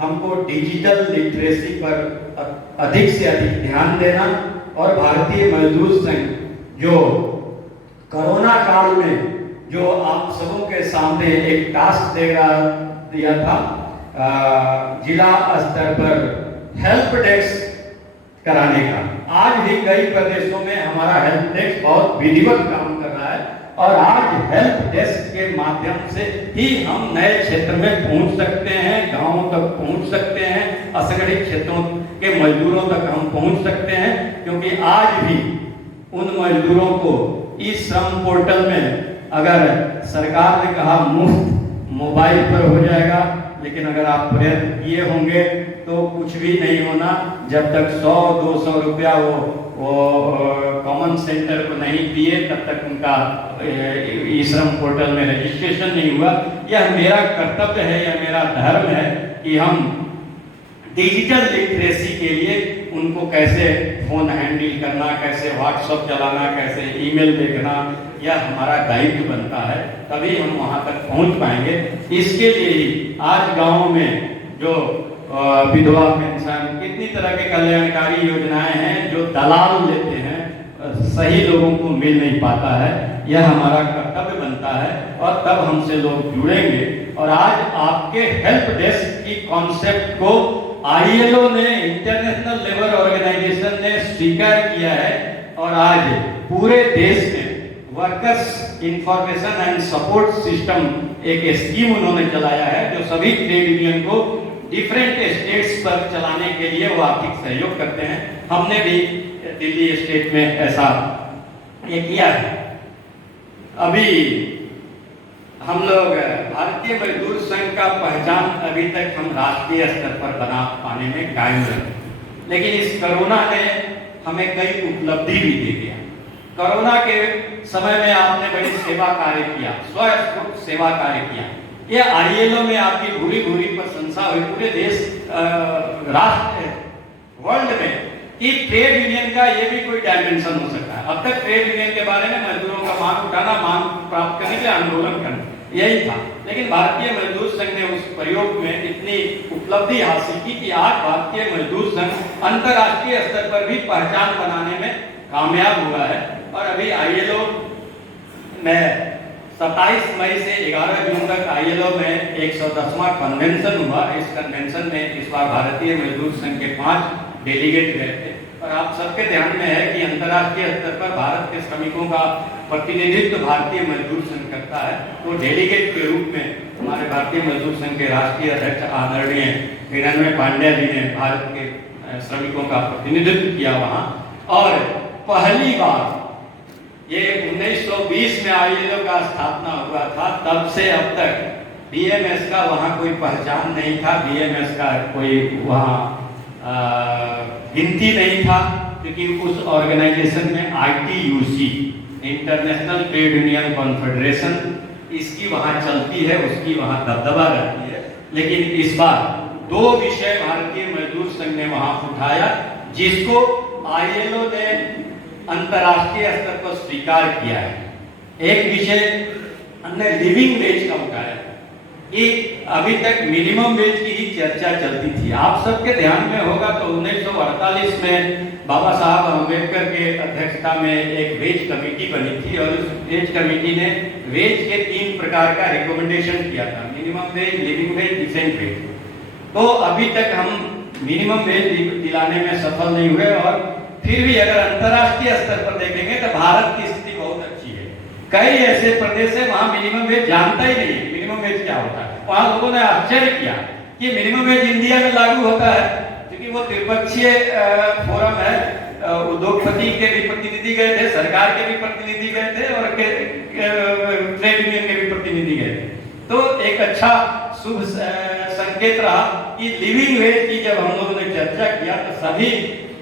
हमको डिजिटल लिटरेसी पर अधिक से अधिक ध्यान देना। और भारतीय मजदूर संघ जो कोरोना काल में जो आप सबों के सामने एक टास्क दिया था, जिला स्तर पर हेल्प डेस्क कराने का, आज भी कई प्रदेशों में हमारा हेल्प डेस्क बहुत विधिवत काम कर रहा है, और आज हेल्प डेस्क के माध्यम से ही हम नए क्षेत्र में पहुंच सकते हैं, गांवों तक पहुंच सकते हैं, असंगठित क्षेत्रों के मजदूरों तक हम पहुंच सकते हैं। क्योंकि आज भी उन मजदूरों को इस श्रम पोर्टल में अगर सरकार ने कहा मुफ्त मोबाइल पर हो जाएगा, लेकिन अगर आप प्रयत्न किए होंगे तो कुछ भी नहीं होना। जब तक 100-200 रुपया वो कॉमन सेंटर को नहीं दिए, तब तक उनका ई श्रम पोर्टल में रजिस्ट्रेशन नहीं हुआ। यह मेरा कर्तव्य है, यह मेरा धर्म है कि हम डिजिटल लिटरेसी के लिए उनको कैसे फोन हैंडल करना, कैसे व्हाट्सएप चलाना, कैसे ईमेल देखना, यह हमारा दायित्व बनता है, तभी हम वहां तक पहुंच पाएंगे। इसके लिए ही आज गांवों में जो विधवा पेंशन, कितनी तरह के कल्याणकारी योजनाएं हैं जो दलाल लेते हैं, सही लोगों को मिल नहीं पाता है। यह हमारा कर्तव्य बनता है, और तब हमसे लोग जुड़ेंगे। और आज आपके हेल्प डेस्क की कॉन्सेप्ट को ILO ने, इंटरनेशनल लेबर ऑर्गेनाइजेशन ने स्वीकार किया है, और आज पूरे देश में workers information and support system एक स्कीम उन्होंने चलाया है, जो सभी ट्रेड यूनियन को डिफरेंट स्टेट्स पर चलाने के लिए वो आर्थिक सहयोग करते हैं। हमने भी दिल्ली स्टेट में ऐसा ये किया है। अभी हम लोग भारतीय मजदूर संघ का पहचान अभी तक हम राष्ट्रीय स्तर पर बना पाने में कायम रहे, लेकिन इस कोरोना ने हमें कई उपलब्धि भी दे दिया। कोरोना के समय में आपने बड़ी सेवा कार्य किया, स्वयं सेवा कार्य किया। ये ILO में आपकी भूरी भूरी प्रशंसा हुई पूरे देश, राष्ट्र, वर्ल्ड में, कि ट्रेड यूनियन का ये भी कोई डायमेंशन हो सकता है। अब तक ट्रेड यूनियन के बारे में मजदूरों का मांग उठाना, मांग प्राप्त करने के लिए आंदोलन करना, यही था। लेकिन भारतीय मजदूर संघ ने उस प्रयोग में इतनी उपलब्धि हासिल की कि आज भारतीय मजदूर संघ अंतर्राष्ट्रीय स्तर पर भी पहचान बनाने में कामयाब हुआ है। और अभी ILO में 27 मई से 11 जून तक ILO में 110वां कन्वेंशन हुआ। इस कन्वेंशन में इस बार भारतीय मजदूर संघ के 5 डेलीगेट गए थे। और आप सबके ध्यान में है कि अंतर्राष्ट्रीय स्तर पर भारत के श्रमिकों का प्रतिनिधित्व भारतीय मजदूर संघ करता है। तो डेलीगेट के रूप में हमारे भारतीय मजदूर संघ के राष्ट्रीय अध्यक्ष आदरणीय हिरण्मय पांड्या जी ने भारत के श्रमिकों का प्रतिनिधित्व किया वहां। और पहली बार ये 1920 में ILO का स्थापना हुआ था, तब से अब तक BMS का वहां कोई पहचान नहीं था, BMS का कोई वहां गिनती नहीं था, क्योंकि उस ऑर्गेनाइजेशन में ITUC international trade union confederation इसकी वहां चलती है, उसकी वहां दबदबा रहती है। लेकिन इस बार 2 विषय भारतीय मजदूर संघ ने वहां उठाया, जिसको ILO ने अंतर्राष्ट्रीय स्तर पर स्वीकार किया है। एक विषय हमने लिविंग वेज का उठाया कि अभी तक मिनिमम वेज की ही चर्चा चलती थी। आप सबके ध्यान में होगा तो 1948 में बाबा साहब अम्बेडकर के अध्यक्षता में एक वेज कमेटी बनी थी और उस वेज कमेटी ने वेज के 3 प्रकार का रिकमेंडेशन किया था, minimum wage, living wage, decent wage. तो अभी तक हम मिनिमम वेज दिलाने में सफल नहीं हुए। और फिर भी अगर अंतर्राष्ट्रीय स्तर पर देखेंगे तो भारत की स्थिति बहुत अच्छी है। कई ऐसे प्रदेश है वहां मिनिमम वेज जानता ही नहीं मिनिमम वेज क्या होता है। वहां लोगों ने आश्चर्य किया कि मिनिमम वेज इंडिया में लागू होता है, क्योंकि वो त्रिपक्षीय फोरम है, उद्योगपति के भी प्रतिनिधि गए थे, सरकार के भी प्रतिनिधि गए थे और ट्रेड यूनियन के भी प्रतिनिधि गए थे। तो एक अच्छा शुभ संकेत रहा कि लिविंग वेज की जब हम लोगों ने चर्चा किया तो सभी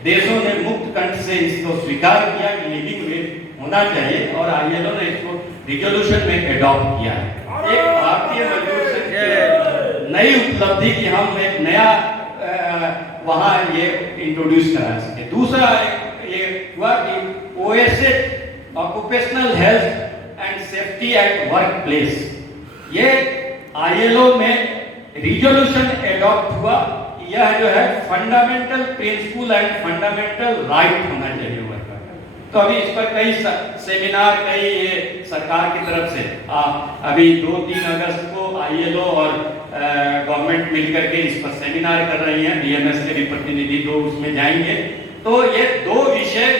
देशों ने मुक्त कंठ से इसको स्वीकार किया कि लिविंग वेज होना चाहिए और ILO ने इसको रिजोल्यूशन में एडॉप्ट किया है। एक भारतीय मजदूर संघ की नई उपलब्धि कि हम एक नया वहां ये इंट्रोड्यूस करा सके। दूसरा ये हुआ कि OSH occupational health and safety at work place, ये ILO में रिजोल्यूशन एडॉप्ट हुआ। यह जो है fundamental principle and fundamental right होना चाहिए वर्कर। तो अभी इस पर कई सेमिनार, कई ये सरकार की तरफ से अभी 2-3 अगस्त को ILO और गवर्नमेंट मिलकर के इस पर सेमिनार कर रही हैं। BMS के भी प्रतिनिधि 2 उसमें जाएंगे। तो ये 2 विषय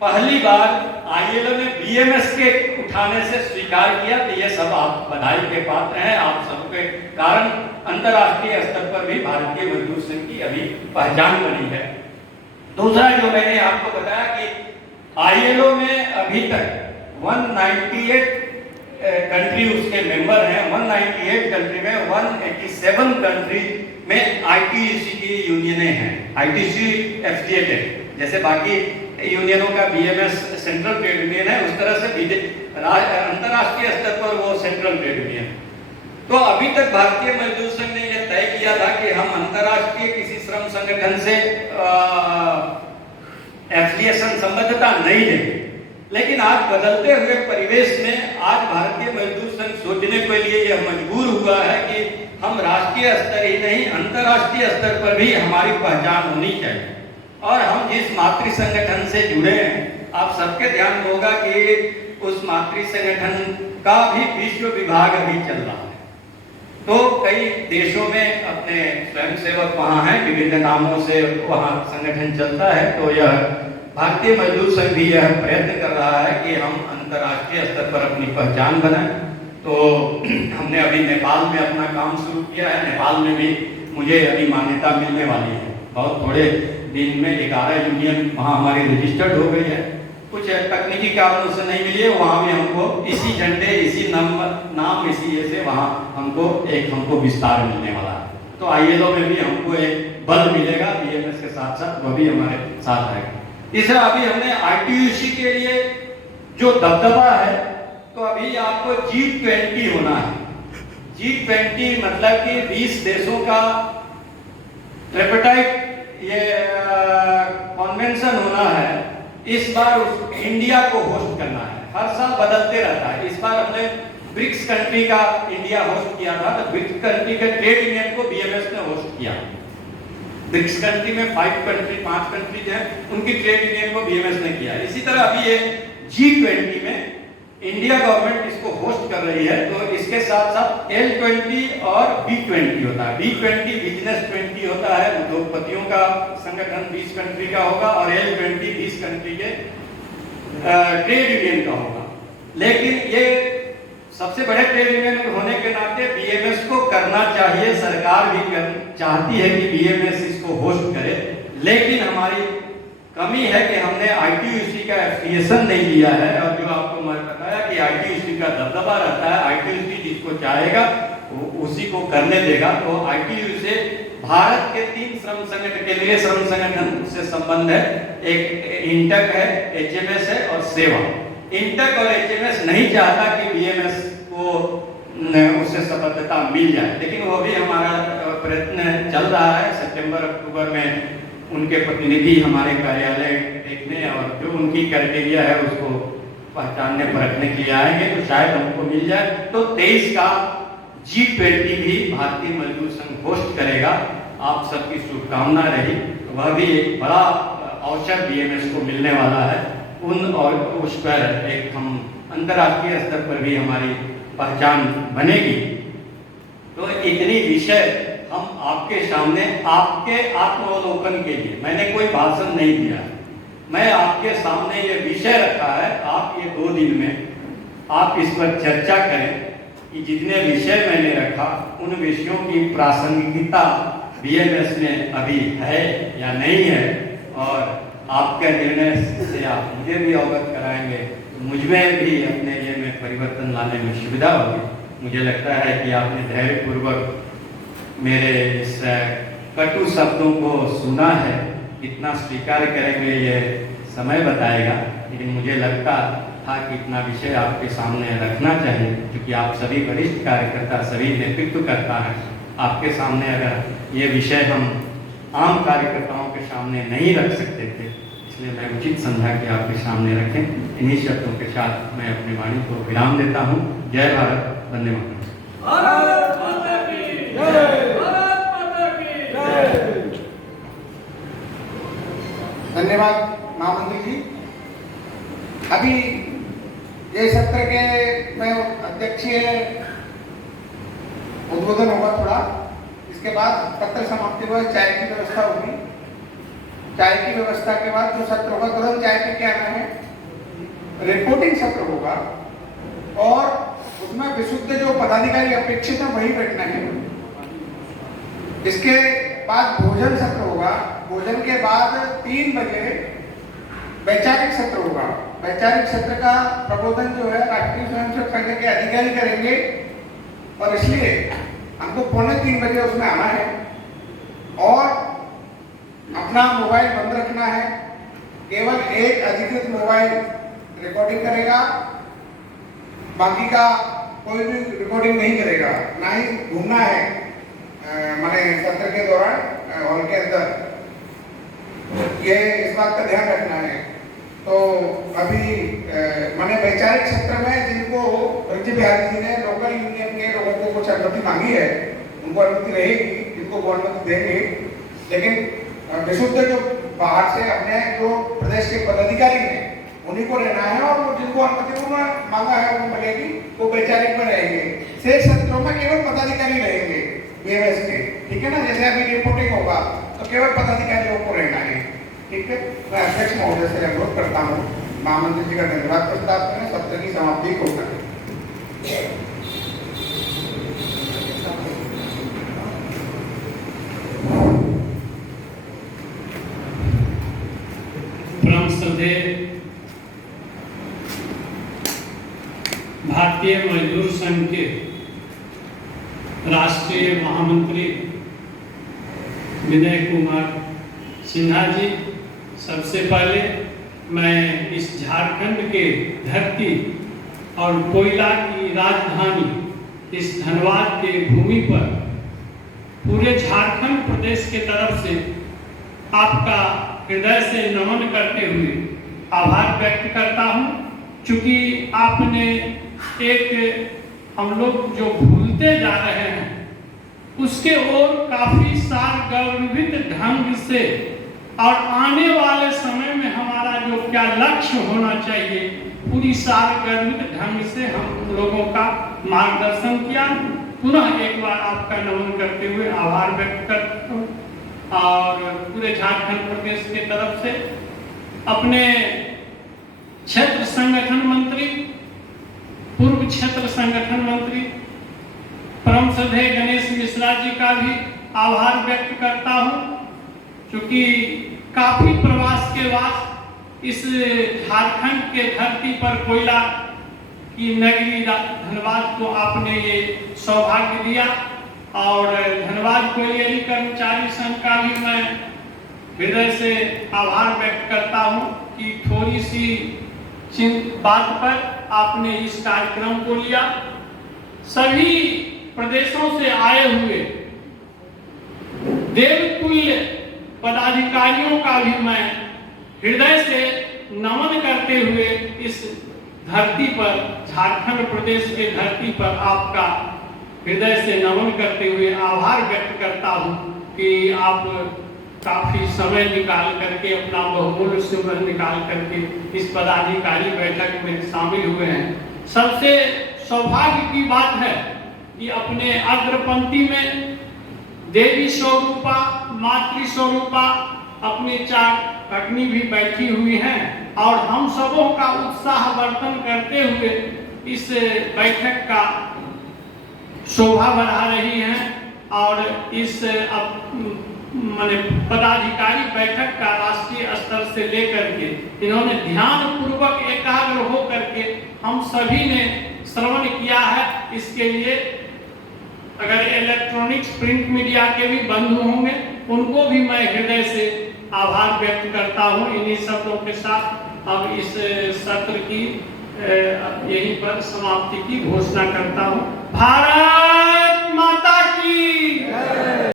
पहली बार ILO ने BMS के उठाने से स्वीकार किया। तो ये सब आप बधाई के पात्र हैं। आप सबके कारण अंतर्राष्ट्रीय स्तर पर भी भारतीय मजदूर संघ की अभी पहचान बनी है। दूसरा जो मैंने आपको बताया कि ILO में अभी तक 198 कंट्री उसके मेंबर हैं। 198 कंट्री में 187 कंट्री में ITUC की यूनियनें हैं, ITUC एफिलिएटेड। जैसे बाकी यूनियनों का BMS सेंट्रल ट्रेड यूनियन है, उस तरह से अंतर्राष्ट्रीय स्तर पर वो सेंट्रल ट्रेड यूनियन। तो अभी तक भारतीय मजदूर संघ ने यह तय किया था कि हम अंतर्राष्ट्रीय किसी श्रम संगठन से एफिलिएशन संबद्धता नहीं देंगे। लेकिन आज बदलते हुए परिवेश में आज भारतीय मजदूर संघ सोचने के लिए यह मजबूर हुआ है कि हम राष्ट्रीय स्तर ही नहीं अंतर्राष्ट्रीय स्तर पर भी हमारी पहचान होनी चाहिए। और हम जिस मातृ संगठन से जुड़े हैं, आप सबके ध्यान होगा कि उस मातृ संगठन का भी विश्व विभाग अभी चल रहा है। तो कई देशों में अपने स्वयंसेवक वहां हैं, विभिन्न नामों से वहां संगठन चलता है। तो यह भारतीय मजदूर संघ भी यह प्रयत्न कर रहा है कि हम अंतर्राष्ट्रीय स्तर पर अपनी पहचान बनाएं। तो हमने अभी नेपाल में अपना काम शुरू किया है। नेपाल में भी मुझे अभी मान्यता मिलने वाली है। बहुत थोड़े दिन में 11 यूनियन वहाँ हमारी रजिस्टर्ड हो गई है। कुछ तकनीकी कारणों से नहीं मिली है, वहाँ भी हमको इसी झंडे, इसी नाम इसी ये से वहाँ हमको विस्तार मिलने वाला है। तो ILO में भी हमको एक बल मिलेगा, BMS के साथ साथ वो भी हमारे साथ आएगा। तीसरा, अभी हमने ITUC के लिए जो दबदबा है, तो अभी आपको G20 होना है। G20 मतलब कि 20 देशों का ट्रिपटाइट ये कन्वेंशन होना है, इस बार उस इंडिया को होस्ट करना है। हर साल बदलते रहता है। इस बार हमने ब्रिक्स कंट्री का इंडिया होस्ट किया था, तो ब्रिक्स कंट्री के ट्रेड यूनियन को बीएमएस ने होस्ट किया। ब्रिक्स कंट्री में 5 कंट्रीज हैं, उनकी ट्रेड यूनियन को बीएमएस ने किया। इसी तरह अभी ये G20 में इंडिया गवर्नमेंट इसको होस्ट कर रही है, तो इसके साथ साथ L20 और B20 होता है। B20 बिजनेस 20 होता है, उद्योगपतियों का संगठन 20 कंट्री का होगा, और L20 20 कंट्री के ट्रेड यूनियन का होगा। लेकिन ये सबसे बड़े ट्रेड यूनियन होने के नाते बीएमएस को करना चाहिए, सरकार भी चाहती है कि बीएमएस इसको होस्ट करे, लेकिन हमारी कमी है कि हमने आईटीयूसी का एफिलिएशन नहीं लिया है। और जो आपको मैं बताया कि आईटीयूसी का दबदबा रहता है, आईटीयूसी जिसको चाहेगा वो उसी को करने देगा। तो आईटीयूसी से भारत के 3 श्रम संगठन, केंद्रीय श्रम संगठन से संबंध है, एक इंटक है, एचएमएस है और सेवा। इंटक और एचएमएस नहीं चाहता कि बीएमएस को उससे संबद्धता मिल जाए, लेकिन वो भी हमारा प्रयत्न चल रहा है। सितंबर अक्टूबर में उनके प्रतिनिधि हमारे कार्यालय देखने और जो उनकी क्राइटेरिया है उसको पहचानने परखने के लिए आएंगे, तो शायद हमको मिल जाए। तो 23 का G20 भी भारतीय मजदूर संघ होस्ट करेगा। आप सबकी शुभकामना रही। वह भी एक बड़ा अवसर बीएमएस को मिलने वाला है। उन और उस पर एक हम अंतर्राष्ट्रीय स्तर पर भी हमारी पहचान बनेगी। तो इतनी विषय हम आपके सामने, आपके आत्मावलोकन के लिए, मैंने कोई भाषण नहीं दिया, मैं आपके सामने ये विषय रखा है। आप ये 2 दिन में आप इस पर चर्चा करें कि जितने विषय मैंने रखा उन विषयों की प्रासंगिकता बीएमएस में अभी है या नहीं है, और आपके निर्णय से आप मुझे भी अवगत कराएंगे, मुझमें भी अपने ये में परिवर्तन लाने में सुविधा होगी। मुझे लगता है कि आपने धैर्यपूर्वक मेरे इस कटु शब्दों को सुना है। कितना स्वीकार करेंगे ये समय बताएगा, लेकिन मुझे लगता था कि इतना विषय आपके सामने रखना चाहिए, क्योंकि आप सभी वरिष्ठ कार्यकर्ता, सभी नेतृत्व करता है। आपके सामने अगर ये विषय हम आम कार्यकर्ताओं के सामने नहीं रख सकते थे, इसलिए मैं उचित समझा कि आपके सामने रखें। इन्हीं शब्दों के साथ मैं अपनी वाणी को विराम देता हूँ। जय भारत, वंदे मातरम। भारत माता की जय, भारत माता की जय। धन्यवाद महामंत्री जी। अभी ये सत्र के में अध्यक्षीय उद्बोधन होगा थोड़ा, इसके बाद सत्र समाप्ति हुआ चाय की व्यवस्था होगी। चाय की व्यवस्था के बाद जो सत्र होगा तुरंत चाय पी के आना है। रिपोर्टिंग सत्र होगा और उसमें विशुद्ध जो पदाधिकारी अपेक्षित है वही बैठना है। इसके बाद भोजन सत्र होगा। भोजन के बाद 3 बजे वैचारिक सत्र होगा। वैचारिक सत्र का प्रबोधन जो है राष्ट्रीय स्वयंसेवक संघ के अधिकारी करेंगे, और इसलिए हमको 2:45 बजे उसमें आना है और अपना मोबाइल बंद रखना है। केवल एक अधिकृत मोबाइल रिकॉर्डिंग करेगा, बाकी का कोई भी रिकॉर्डिंग नहीं करेगा। ना ही घूमना है माने सत्र के दौरान हॉल के अंदर, ये इस बात का ध्यान रखना है। तो अभी माने वैचारिक सत्र में जिनको ब्रज बिहारी जी ने लोकल यूनियन के लोगों को कुछ अनुमति मांगी है, उनको अनुमति रहेगी, जिनको वो अनुमति देंगे। लेकिन विशुद्ध जो बाहर से अपने जो प्रदेश के पदाधिकारी हैं उन्हीं को रहना है, और वो जिनको अनुमति उन्होंने मांगा है वो मिलेगी, वो वैचारिक में रहेंगे। शेष सत्रों में केवल पदाधिकारी रहेंगे बीएमएस के, ठीक है ना। जैसे अभी रिपोर्टिंग होगा तो केवल पदाधिकारियों को रहना है, ठीक है। मैं अध्यक्ष महोदय से अनुरोध करता हूँ महामंत्री जी का धन्यवाद प्रस्ताव करें, सत्र की समाप्ति को करें। परम श्रद्धेय भारतीय मजदूर संघ के राष्ट्रीय महामंत्री विनय कुमार सिन्हा जी, सबसे पहले मैं इस झारखंड के धरती और कोयला की राजधानी इस धनबाद के भूमि पर पूरे झारखंड प्रदेश के तरफ से आपका हृदय से नमन करते हुए आभार व्यक्त करता हूँ। चूंकि आपने एक हम लोग जो भूलते जा रहे हैं उसके ओर काफी सारगर्भित ढंग से और आने वाले समय में हमारा जो क्या लक्ष्य होना चाहिए पूरी सारगर्भित ढंग से हम लोगों का मार्गदर्शन किया। पुनः एक बार आपका नमन करते हुए आभार व्यक्त करता हूँ और पूरे झारखंड प्रदेश के तरफ से अपने क्षेत्र संगठन मंत्री, पूर्व क्षेत्र संगठन मंत्री परम श्रद्धेय गणेश मिश्रा जी का भी आभार व्यक्त करता हूँ। क्योंकि काफी प्रवास के बाद इस झारखंड के धरती पर कोयला की नगरी धनबाद को आपने ये सौभाग्य दिया और धनबाद कोयलियरी कर्मचारी संघ का भी मैं हृदय से आभार व्यक्त करता हूँ कि थोड़ी सी बात पर आपने इस कार्यक्रम को लिया। सभी प्रदेशों से आए हुए देवतुल्य पदाधिकारियों का भी मैं हृदय से नमन करते हुए इस धरती पर, झारखंड प्रदेश के धरती पर आपका हृदय से नमन करते हुए आभार व्यक्त करता हूं कि आप काफी समय निकाल करके, अपना बहुमूल्य समय निकाल करके इस पदाधिकारी बैठक में शामिल हुए हैं। सबसे सौभाग्य की बात है कि अपने अग्रपंक्ति में देवी स्वरूपा, मातृ स्वरूपा अपनी 4 पत्नी भी बैठी हुई हैं और हम सबों का उत्साह वर्धन करते हुए इस बैठक का शोभा बढ़ा रही हैं और इस माने पदाधिकारी बैठक का राष्ट्रीय स्तर से लेकर के इन्होंने ध्यान पूर्वक एकाग्र हो करके हम सभी ने श्रवण किया है। इसके लिए अगर इलेक्ट्रॉनिक्स प्रिंट मीडिया के भी बंधु होंगे उनको भी मैं हृदय से आभार व्यक्त करता हूं। इन्हीं शब्दों के साथ अब इस सत्र की यहीं पर समाप्ति की घोषणा करता हूं। भारत